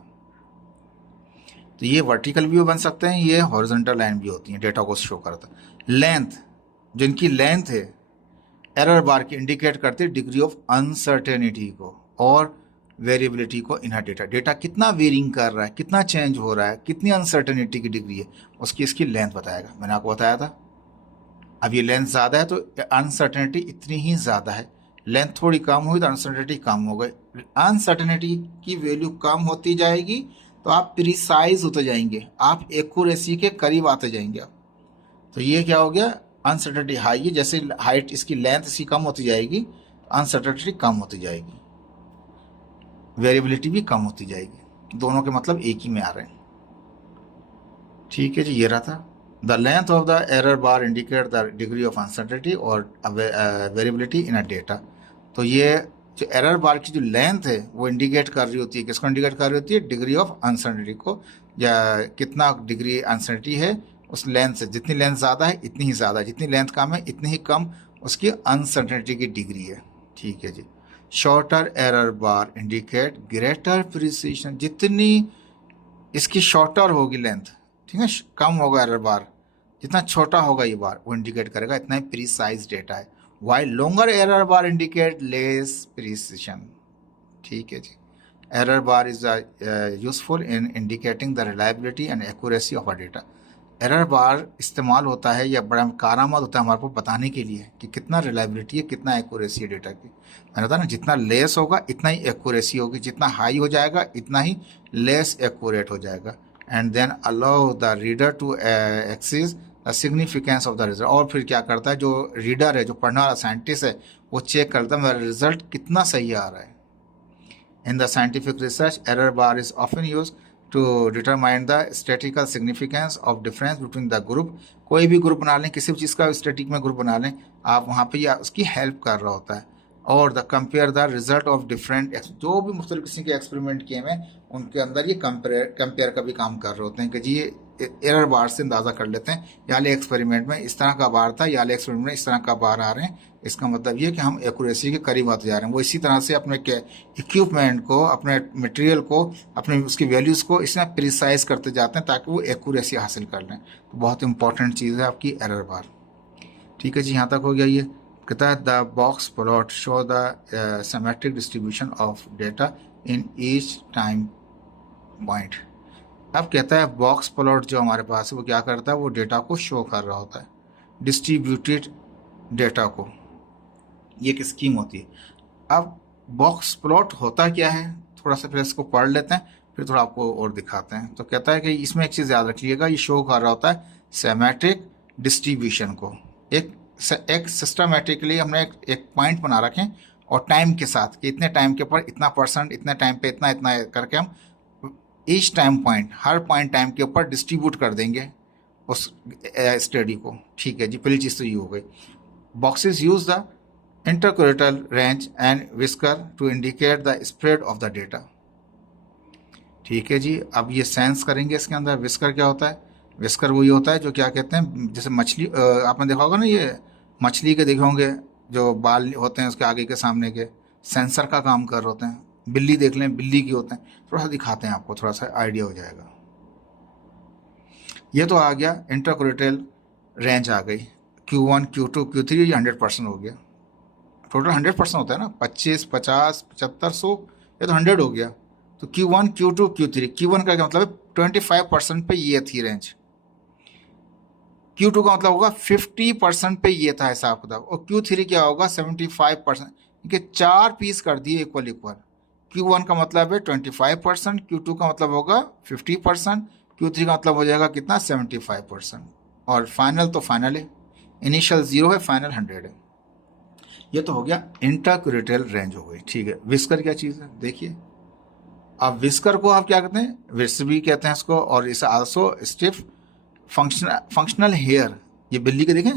तो ये वर्टिकल भी बन सकते हैं, ये हॉरिजॉन्टल लाइन भी होती है, डेटा को शो करता है। लेंथ, जिनकी लेंथ है एरर बार की, इंडिकेट करते हैं डिग्री ऑफ अनसर्टेनिटी को और वेरिएबिलिटी को इन डेटा। डेटा कितना वेरिंग कर रहा है, कितना चेंज हो रहा है, कितनी अनसर्टेनिटी की डिग्री है, उसकी इसकी लेंथ बताएगा। मैंने आपको बताया था, अब ये लेंथ ज़्यादा है तो अनसर्टेनिटी इतनी ही ज़्यादा है, लेंथ थोड़ी कम हुई तो अनसर्टेनिटी कम हो गई। अनसर्टेनिटी की वैल्यू कम होती जाएगी तो आप प्रिसाइज होते जाएंगे, आप एक्यूरेसी के करीब आते जाएंगे आप। तो ये क्या हो गया, अनसर्टेनिटी हाई है, जैसे हाइट इसकी लेंथ इसकी कम होती जाएगी, अनसर्टेनिटी कम होती जाएगी, वेरिएबिलिटी भी कम होती जाएगी। दोनों के मतलब एक ही में आ रहे हैं। ठीक है जी, ये रहा था the length of the error bar indicate the degree of uncertainty और वेरिएबिलिटी इन अ डेटा। तो ये जो एरर बार की जो लेंथ है वो इंडिकेट कर रही होती है, किसको इंडिकेट कर रही होती है, डिग्री ऑफ अनसर्टेनिटी को, या कितना डिग्री अनसर्टेनिटी है उस लेंथ से। जितनी लेंथ ज़्यादा है इतनी ही ज़्यादा, जितनी लेंथ कम है इतनी ही कम उसकी अनसर्टेनिटी की डिग्री है। ठीक है जी। Shorter error bar indicate greater precision, जितनी इसकी शॉर्टर होगी लेंथ, ठीक है, कम होगा एरर बार, जितना छोटा होगा ये बार वो इंडिकेट करेगा इतना ही प्रीसाइज डेटा है। While longer error bar indicate less precision. ठीक है जी। Error bar is useful in indicating the reliability and accuracy of a data. Error bar इस्तेमाल होता है या बड़ा कारआमद होता है हमारे को बताने के लिए कि कितना रिलायबिलिटी है, कितना एक्यूरेसी है डेटा की। मैंने बताया ना, जितना लेस होगा इतना ही एक्यूरेसी होगी, जितना हाई हो जाएगा इतना ही लेस एक्यूरेट हो जाएगा। And then allow the reader to access the significance of the result. और फिर क्या करता है, जो रीडर है, जो पढ़ने वाला साइंटिस्ट है, वो चेक करता है मेरा रिजल्ट कितना सही आ रहा है। In the scientific research error bar is often use to determine the statical significance of difference between the group. कोई भी ग्रुप बना लें, किसी भी चीज़ का स्टैटिक में ग्रुप बना लें आप, वहाँ पे या उसकी हेल्प कर रहा होता है। और the compare the result of different, जो भी मुख्तलिफ किसी के एक्सपेरिमेंट किए हैं उनके अंदर ये कंपेयर का भी काम कर रहे होते हैं कि जी ये एरर बार से अंदाज़ा कर लेते हैं, याले एक्सपेरिमेंट में इस तरह का बार था, याले एक्सपेरिमेंट में इस तरह का बार आ रहे हैं, इसका मतलब ये कि हम एक्यूरेसी के करीब आते जा रहे हैं। वो इसी तरह से अपने इक्विपमेंट को, अपने मटेरियल को, अपने उसकी वैल्यूज़ को इसमें प्रिसाइज करते जाते हैं ताकि वो एक्यूरेसी हासिल कर लें। तो बहुत इंपॉर्टेंट चीज़ है आपकी एरर बार। ठीक है जी, यहाँ तक हो गया। ये कहता है the box plot show the symmetric distribution of data in each time point. अब कहता है बॉक्स प्लॉट जो हमारे पास है वो क्या करता है, वो डेटा को शो कर रहा होता है, डिस्ट्रीब्यूटेड डेटा को। ये एक स्कीम होती है। अब बॉक्स प्लॉट होता क्या है, थोड़ा सा फिर इसको पढ़ लेते हैं, फिर थोड़ा आपको और दिखाते हैं। तो कहता है कि इसमें एक चीज़ याद रखिएगा, ये शो कर रहा होता है सिमेट्रिक डिस्ट्रीब्यूशन को। एक सिस्टमेटिकली हमने एक पॉइंट बना रखें और टाइम के साथ कि इतने टाइम के ऊपर इतना परसेंट, इतने टाइम पे इतना इतना करके हम ईच टाइम पॉइंट, हर पॉइंट टाइम के ऊपर डिस्ट्रीब्यूट कर देंगे उस स्टडी को। ठीक है जी, पहली चीज़ तो ये हो गई। Boxes use the interquartile range and whisker to indicate the spread of the data. ठीक है जी। अब ये सेंस करेंगे इसके अंदर। विस्कर क्या होता है, विस्कर वही होता है जो क्या कहते हैं, जैसे मछली, आपने देखा होगा ना, ये मछली के देखे होंगे जो बाल होते हैं उसके आगे के सामने के, सेंसर का काम कर रहे होते हैं। बिल्ली देख लें, बिल्ली की होते हैं। थोड़ा सा दिखाते हैं आपको, थोड़ा सा आइडिया हो जाएगा। ये तो आ गया, इंटरक्यूरेटल रेंज आ गई, Q1 Q2 Q3, ये 100% हो गया। टोटल 100% होता है ना, 25 50 75 100, ये तो 100 हो गया। तो Q1 Q2 Q3, Q1 का क्या मतलब है, 25% पे ये थी रेंज। Q2 का मतलब होगा 50% पे ये था हिसाब किताब, और Q3 क्या होगा 75%, क्योंकि 4 पीस कर दिए इक्वल इक्वल। Q1 का मतलब है 25%, Q2 का मतलब होगा 50%, Q3 का मतलब हो जाएगा कितना 75%। और फाइनल तो फाइनल है, इनिशियल 0 है, फाइनल 100 है। ये तो हो गया इंटरक्यूरेटल रेंज हो गई, ठीक है। विस्कर क्या चीज़ है देखिए। अब विस्कर को आप क्या कहते हैं, विस्क भी कहते हैं इसको, और इसे आल्सो स्टिफ फंक्शनल हेयर। ये बिल्ली के देखें,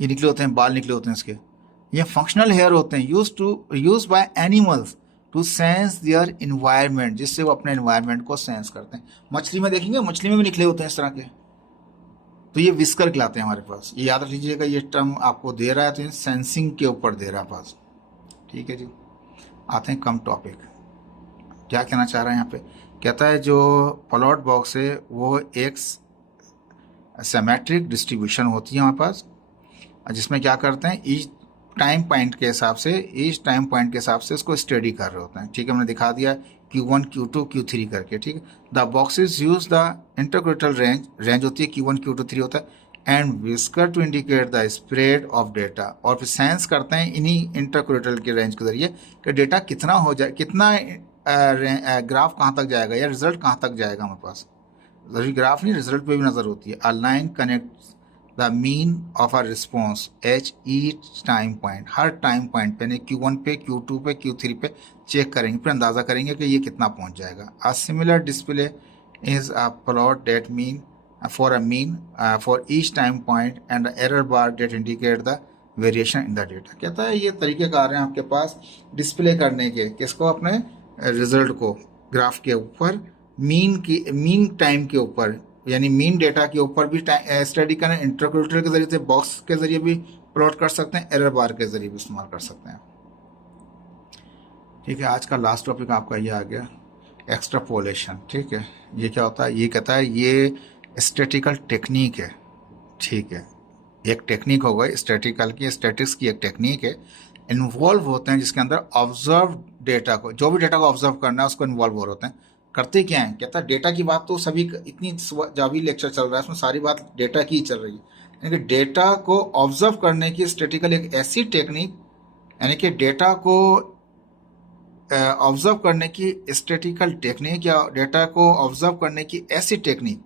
ये निकले होते हैं, बाल निकले होते हैं इसके, ये फंक्शनल हेयर होते हैं, use by animals to sense their environment, जिससे वो अपने इन्वायरमेंट को सेंस करते हैं। मछली में देखेंगे, मछली में भी निकले होते हैं इस तरह के, तो ये विस्कर कहलाते हैं हमारे पास। ये याद रख लीजिएगा, ये टर्म आपको दे रहा है तो ये सेंसिंग के ऊपर दे रहा है पास, ठीक है जी। आते हैं कम टॉपिक, क्या कहना चाह रहा है यहाँ पे। कहता है जो प्लॉट बॉक्स है वो एक सिमेट्रिक डिस्ट्रीब्यूशन होती है हमारे पास, जिसमें क्या करते हैं, ईच टाइम पॉइंट के हिसाब से इसको स्टडी कर रहे होते हैं, ठीक है। हमने दिखा दिया Q1, Q2, Q3 करके, ठीक है। The boxes use the interquartile range होती है, Q1, Q2, 3 होता है, and whisker to indicate the spread of data, और फिर सेंस करते हैं इन्हीं इंटरक्यूरेटल के रेंज के जरिए कि डेटा कितना हो जाए, कितना ग्राफ कहाँ तक जाएगा या रिजल्ट कहाँ तक जाएगा हमारे पास। जरूरी ग्राफ नहीं, रिजल्ट पे भी नजर होती है। A line connect the mean of a response H each time point, her time point पे, यानी Q1 पे, Q2 पे, Q3 पे चेक करेंगे, फिर अंदाज़ा करेंगे कि ये कितना पहुंच जाएगा। A similar display is a plot that mean for each time point and error bar that indicate the variation in the data. कहता है ये तरीक़ेकार हैं आपके पास डिस्प्ले करने के, किसको, अपने रिजल्ट को ग्राफ के ऊपर, मीन टाइम के ऊपर, यानी मीन डेटा के ऊपर भी स्टडी करें, इंटरक्यूरेटर के जरिए से, बॉक्स के जरिए भी प्लॉट कर सकते हैं, एरर बार के जरिए भी इस्तेमाल कर सकते हैं, ठीक है। आज का लास्ट टॉपिक आपका ये आ गया एक्सट्रापोलेशन, ठीक है। ये क्या होता है, ये कहता है ये स्टैटिकल टेक्निक है, ठीक है। एक टेक्निक हो गई स्टैटिकल की, स्टैटिक्स की एक टेक्निक है, इन्वॉल्व होते हैं जिसके अंदर ऑब्जर्व डेटा को, जो भी डेटा को ऑब्जर्व करना है उसको इन्वॉल्व हो होते हैं। करते क्या है, कहता है डेटा की बात तो सभी, इतनी जो भी लेक्चर चल रहा है उसमें सारी बात डेटा की ही चल रही है, यानी कि डेटा को ऑब्जर्व करने की स्टैटिकल एक ऐसी टेक्निक, यानी कि डेटा को ऑब्जर्व करने की स्टैटिकल टेक्निक, या डेटा को ऑब्जर्व करने की ऐसी टेक्निक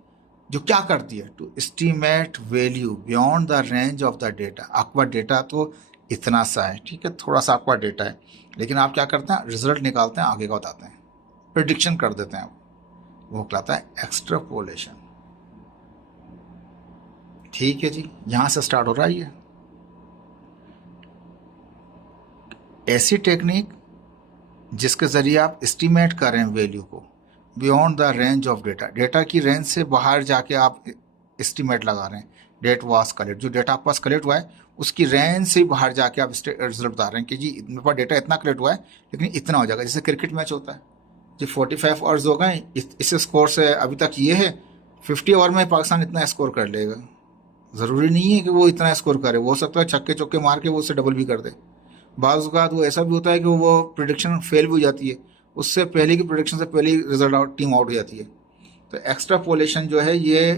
जो क्या करती है, to estimate value beyond the range of the data. आपका डेटा तो इतना सा है, ठीक है, थोड़ा सा आपका डेटा है, लेकिन आप क्या करते हैं, रिजल्ट निकालते हैं, आगे का बताते हैं, प्रिडिक्शन कर देते हैं, वो कहलाता है एक्सट्रापोलेशन, ठीक है जी। यहां से स्टार्ट हो रहा है ये ऐसी टेक्निक जिसके जरिए आप एस्टिमेट कर रहे हैं वैल्यू को beyond the range of data, data की रेंज से बाहर जाके आप एस्टिमेट लगा रहे हैं। डेट वाज कलेक्ट, जो डेटा आपके पास कलेक्ट हुआ है उसकी रेंज से बाहर जाके आप रिजल्ट बता रहे हैं कि जी मेरे पास डेटा इतना कलेक्ट हुआ है, लेकिन इतना हो जाएगा। जैसे क्रिकेट मैच होता है जी, 45 ओवर्स हो गए, इस स्कोर से अभी तक ये है, 50 ओवर में पाकिस्तान इतना स्कोर कर लेगा। ज़रूरी नहीं है कि वो इतना स्कोर करे, हो सकता है छक्के चौके मार के वो उससे डबल भी कर दे। बाज़ औक़ात वो ऐसा भी होता है कि वो प्रिडिक्शन फेल भी हो जाती है, उससे पहले की प्रिडिक्शन से पहले ही रिजल्ट आउट, टीम आउट हो जाती है। तो एक्स्ट्रापोलेशन जो है ये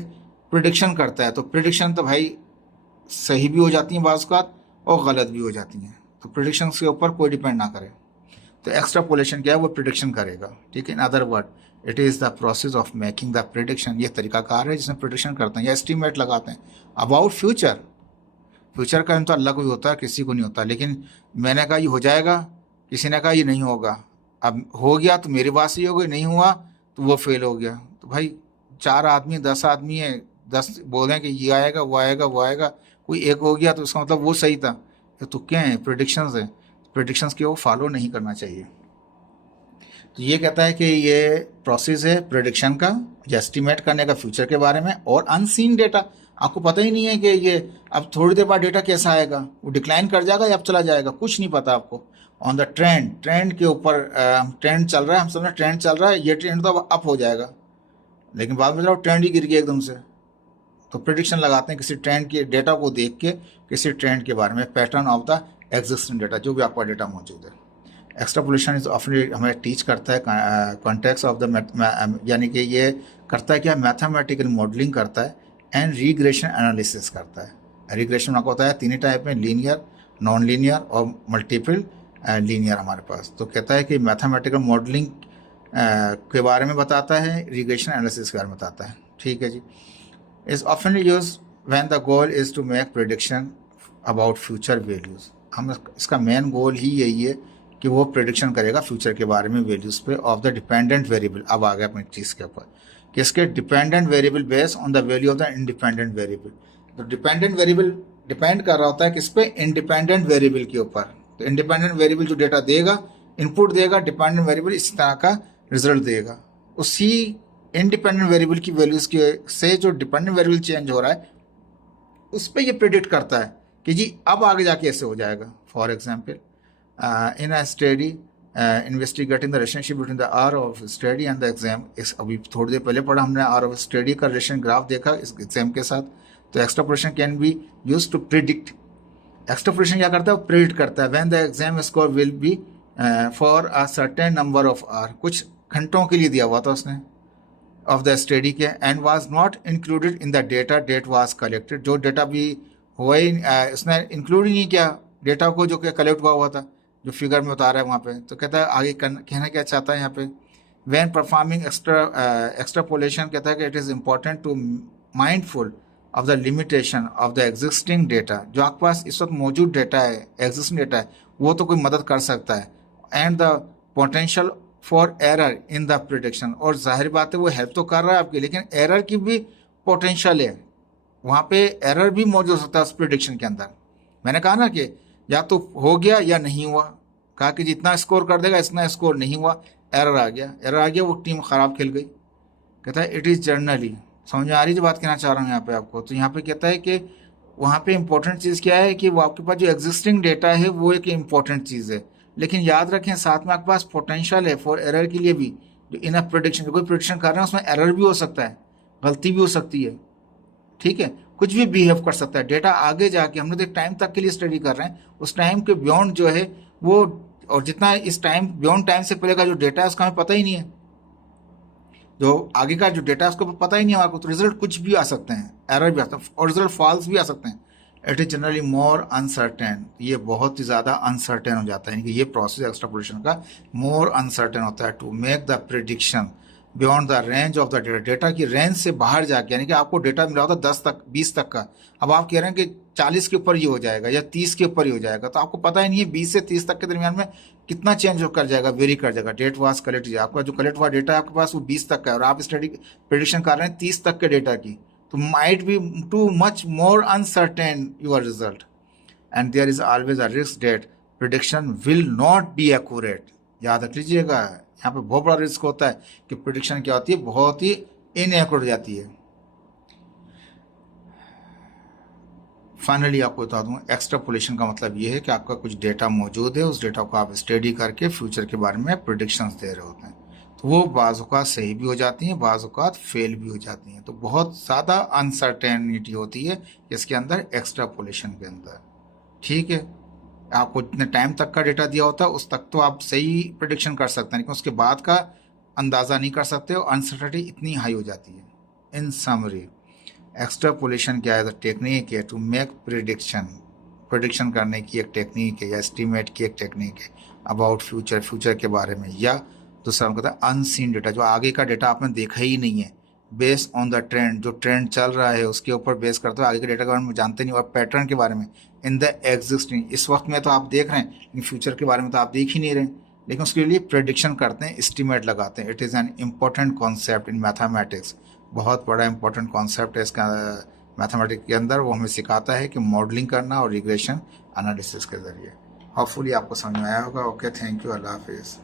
प्रिडिक्शन करता है, तो प्रिडिक्शन तो भाई सही भी हो जाती हैं बाज़ औक़ात और गलत भी हो जाती हैं, तो प्रिडिक्शन के ऊपर कोई डिपेंड ना करे। तो एक्स्ट्रापोलेशन क्या है, वो प्रिडिक्शन करेगा, ठीक है। In other word it is the process of making the prediction, ये तरीकाकार है जिसमें प्रिडिक्शन करते हैं या एस्टिमेट लगाते हैं अबाउट फ्यूचर। फ्यूचर का तो अल्लाह को ही होता है, किसी को नहीं होता, लेकिन मैंने कहा ये हो जाएगा, किसी ने कहा ये नहीं होगा, अब हो गया तो मेरी बात सही हो गई, नहीं हुआ तो वो फेल हो गया। तो भाई 4 आदमी 10 आदमी है, 10 बोलें कि ये आएगा वो आएगा वो आएगा, कोई एक हो गया तो उसका मतलब वो सही था। ये तुक्के हैं, प्रिडिक्शंस हैं, प्रिडिक्शंस के वो फॉलो नहीं करना चाहिए। तो ये कहता है कि ये प्रोसेस है प्रिडिक्शन का या एस्टिमेट करने का फ्यूचर के बारे में, और अनसीन डेटा, आपको पता ही नहीं है कि ये अब थोड़ी देर बाद डेटा कैसा आएगा, वो डिक्लाइन कर जाएगा या अब चला जाएगा, कुछ नहीं पता आपको। ऑन द ट्रेंड के ऊपर ट्रेंड चल रहा है, हम समझ ट्रेंड चल रहा है, ये ट्रेंड तो अब अप हो जाएगा, लेकिन बाद में जब ट्रेंड ही गिर गया एकदम से, तो प्रिडिक्शन लगाते हैं किसी ट्रेंड के डेटा को देख के, किसी ट्रेंड के बारे में, pattern of the existing data, जो भी आपका डेटा मौजूद है। एक्स्ट्रापोलेशन इज ऑफन हमें टीच करता है कॉन्टेक्स्ट ऑफ द, यानी कि ये करता है क्या, मैथमेटिकल मॉडलिंग करता है एंड रिग्रेशन एनालिसिस करता है। रिग्रेशन आपको होता है 3 टाइप में, लीनियर, नॉन लीनियर और मल्टीपल लीनियर हमारे पास। तो कहता है कि मैथमेटिकल मॉडलिंग के बारे में बताता है, रिग्रेशन एनालिसिस के बारे में बताता है, ठीक है जी। Is often used when the goal is to make prediction about future values. हम इसका मेन गोल ही यही है कि वो प्रिडिक्शन करेगा फ्यूचर के बारे में वैल्यूज़ पे ऑफ द डिपेंडेंट वेरिएबल। अब आ गया अपनी चीज़ के ऊपर कि इसके dependent variable based on the value of the independent variable. तो डिपेंडेंट वेरिएबल डिपेंड कर रहा होता है किस पे, इंडिपेंडेंट वेरिएबल के ऊपर। तो इंडिपेंडेंट वेरिएबल जो डेटा देगा, इनपुट देगा, डिपेंडेंट वेरिएबल इसी तरह का रिजल्ट देगा। उसी इंडिपेंडेंट वेरिएबल की वैल्यूज के से जो डिपेंडेंट वेरिएबल चेंज हो रहा है उस पर ये प्रिडिक्ट करता है कि जी अब आगे जाके ऐसे हो जाएगा। For example in a study investigating the relationship between the are of study and the exam. इस अभी थोड़ी देर पहले पढ़ा हमने, आर ऑफ स्टडी का रिलेशन ग्राफ देखा इस एग्जाम के साथ। तो extrapolation can be use to predict. Extrapolation क्या करता है, वो प्रिडिक्ट करता है when the exam score will be for a certain number of hour, कुछ घंटों के लिए दिया हुआ था उसने ऑफ द स्टडी के, and was not included in the data that was collected. जो डेटा भी हुआ ही उसने इंक्लूड ही नहीं किया डेटा को जो कि कलेक्ट हुआ था, जो फिगर में बता रहा है वहाँ पे। तो कहता है आगे कहना क्या चाहता है यहाँ पे, व्हेन परफॉर्मिंग एक्सट्रापोलेशन कहता है कि it is important to mindful of the limitation of the existing data. जो आपके पास इस वक्त मौजूद डेटा है, एग्जिस्टिंग डेटा है, वो तो कोई मदद कर सकता है, and the potential for error in the prediction. और जाहिर बात है वो हेल्प तो कर रहा है आपकी, लेकिन एरर की भी पोटेंशियल है, वहाँ पे एरर भी मौजूद हो सकता है उस प्रिडिक्शन के अंदर। मैंने कहा ना कि या तो हो गया या नहीं हुआ, कहा कि जितना स्कोर कर देगा इतना स्कोर नहीं हुआ, एरर आ गया, वो टीम ख़राब खेल गई। कहता है इट इज़ जर्नली, समझ में आ रही जो बात कहना चाह रहा हूँ यहाँ पे आपको। तो यहाँ पे कहता है कि वहाँ पे इम्पोर्टेंट चीज़ क्या है कि वो आपके पास जो एग्जिस्टिंग डेटा है वो एक इम्पॉर्टेंट चीज़ है, लेकिन याद रखें साथ में आपके पास पोटेंशियल है फॉर एरर के लिए भी। जो इन अ प्रेडिक्शन, कोई प्रेडिक्शन कर रहे हैं उसमें एरर भी हो सकता है, गलती भी हो सकती है, ठीक है, कुछ भी बिहेव कर सकता है डेटा आगे जाके। हम लोग एक टाइम तक के लिए स्टडी कर रहे हैं, उस टाइम के बियॉन्ड जो है वो, और जितना इस टाइम बियॉन्ड टाइम से पहले का जो डेटा है उसका हमें पता ही नहीं है, जो आगे का जो डेटा है उसको पता ही नहीं है हमारे को। तो रिजल्ट कुछ भी आ सकते हैं, एरर भी आ सकते हैं और रिजल्ट फॉल्स भी आ सकते हैं। It is generally more uncertain, ये बहुत ही ज़्यादा अनसर्टेन हो जाता है, यानी कि ये प्रोसेस एक्सट्रापोलेशन का मोर अनसर्टेन होता है to make the prediction beyond the range of the data. Data की रेंज से बाहर जाके, यानी कि आपको डेटा मिला होता 10 तक 20 तक का, अब आप कह रहे हैं कि 40 के ऊपर ही हो जाएगा या 30 के ऊपर ही हो जाएगा, तो आपको पता ही नहीं है 20 से 30 तक के दरमियान में कितना चेंज कर जाएगा, वेरी कर जाएगा। डेट वाज कलेक्ट, आपका जो कलेक्ट हुआ डेटा है आपके पास वो 20 तक का है और आप स्टडी प्रेडिक्शन कर रहे हैं 30 तक के डेटा की, तो might be too much more uncertain your result, and there is always a risk that prediction will not be accurate. याद रख लीजिएगा, यहाँ पे बहुत बड़ा रिस्क होता है कि प्रिडिक्शन क्या होती है, बहुत ही इनएक्यूरेट हो जाती है। फाइनली आपको बता दूं, एक्सट्रापोलेशन का मतलब ये है कि आपका कुछ डेटा मौजूद है, उस डेटा को आप स्टडी करके फ्यूचर के बारे में प्रिडिक्शंस दे रहे होते हैं, तो वो बाज़ औक़ात सही भी हो जाती हैं, बाज़ औक़ात फेल भी हो जाती हैं। तो बहुत ज़्यादा अनसर्टेनिटी होती है इसके अंदर, एक्सट्रापोलेशन के अंदर, ठीक है। आपको जितने टाइम तक का डेटा दिया होता है उस तक तो आप सही प्रिडिक्शन कर सकते हैं, लेकिन उसके बाद का अंदाज़ा नहीं कर सकते और अनसर्टेनिटी इतनी हाई हो जाती है। इन समरी, एक्सट्रापोलेशन क्या है, टेक्निक है टू मेक प्रिडिक्शन करने की एक टेक्निक है, या एस्टिमेट की एक टेक्निक है अबाउट फ्यूचर के बारे में, या दूसरा हम कहते हैं अनसीन डेटा, जो आगे का डेटा आपने देखा ही नहीं है, बेस्ड ऑन द ट्रेंड, जो ट्रेंड चल रहा है उसके ऊपर बेस करते हुए आगे के डेटा के बारे में जानते नहीं, और पैटर्न के बारे में इन द एग्जिस्टिंग। इस वक्त में तो आप देख रहे हैं, लेकिन फ्यूचर के बारे में तो आप देख ही नहीं रहे, लेकिन उसके लिए प्रेडिक्शन करते हैं, एस्टिमेट लगाते हैं। It is an important concept in mathematics, बहुत बड़ा इंपॉर्टेंट कॉन्सेप्ट है इसका मैथमेटिक्स के अंदर। वो हमें सिखाता है कि मॉडलिंग करना और रिग्रेशन एनालिसिस के ज़रिए। होपफुली आपको समझ में आया होगा। ओके, थैंक यू, अल्लाह हाफिज़।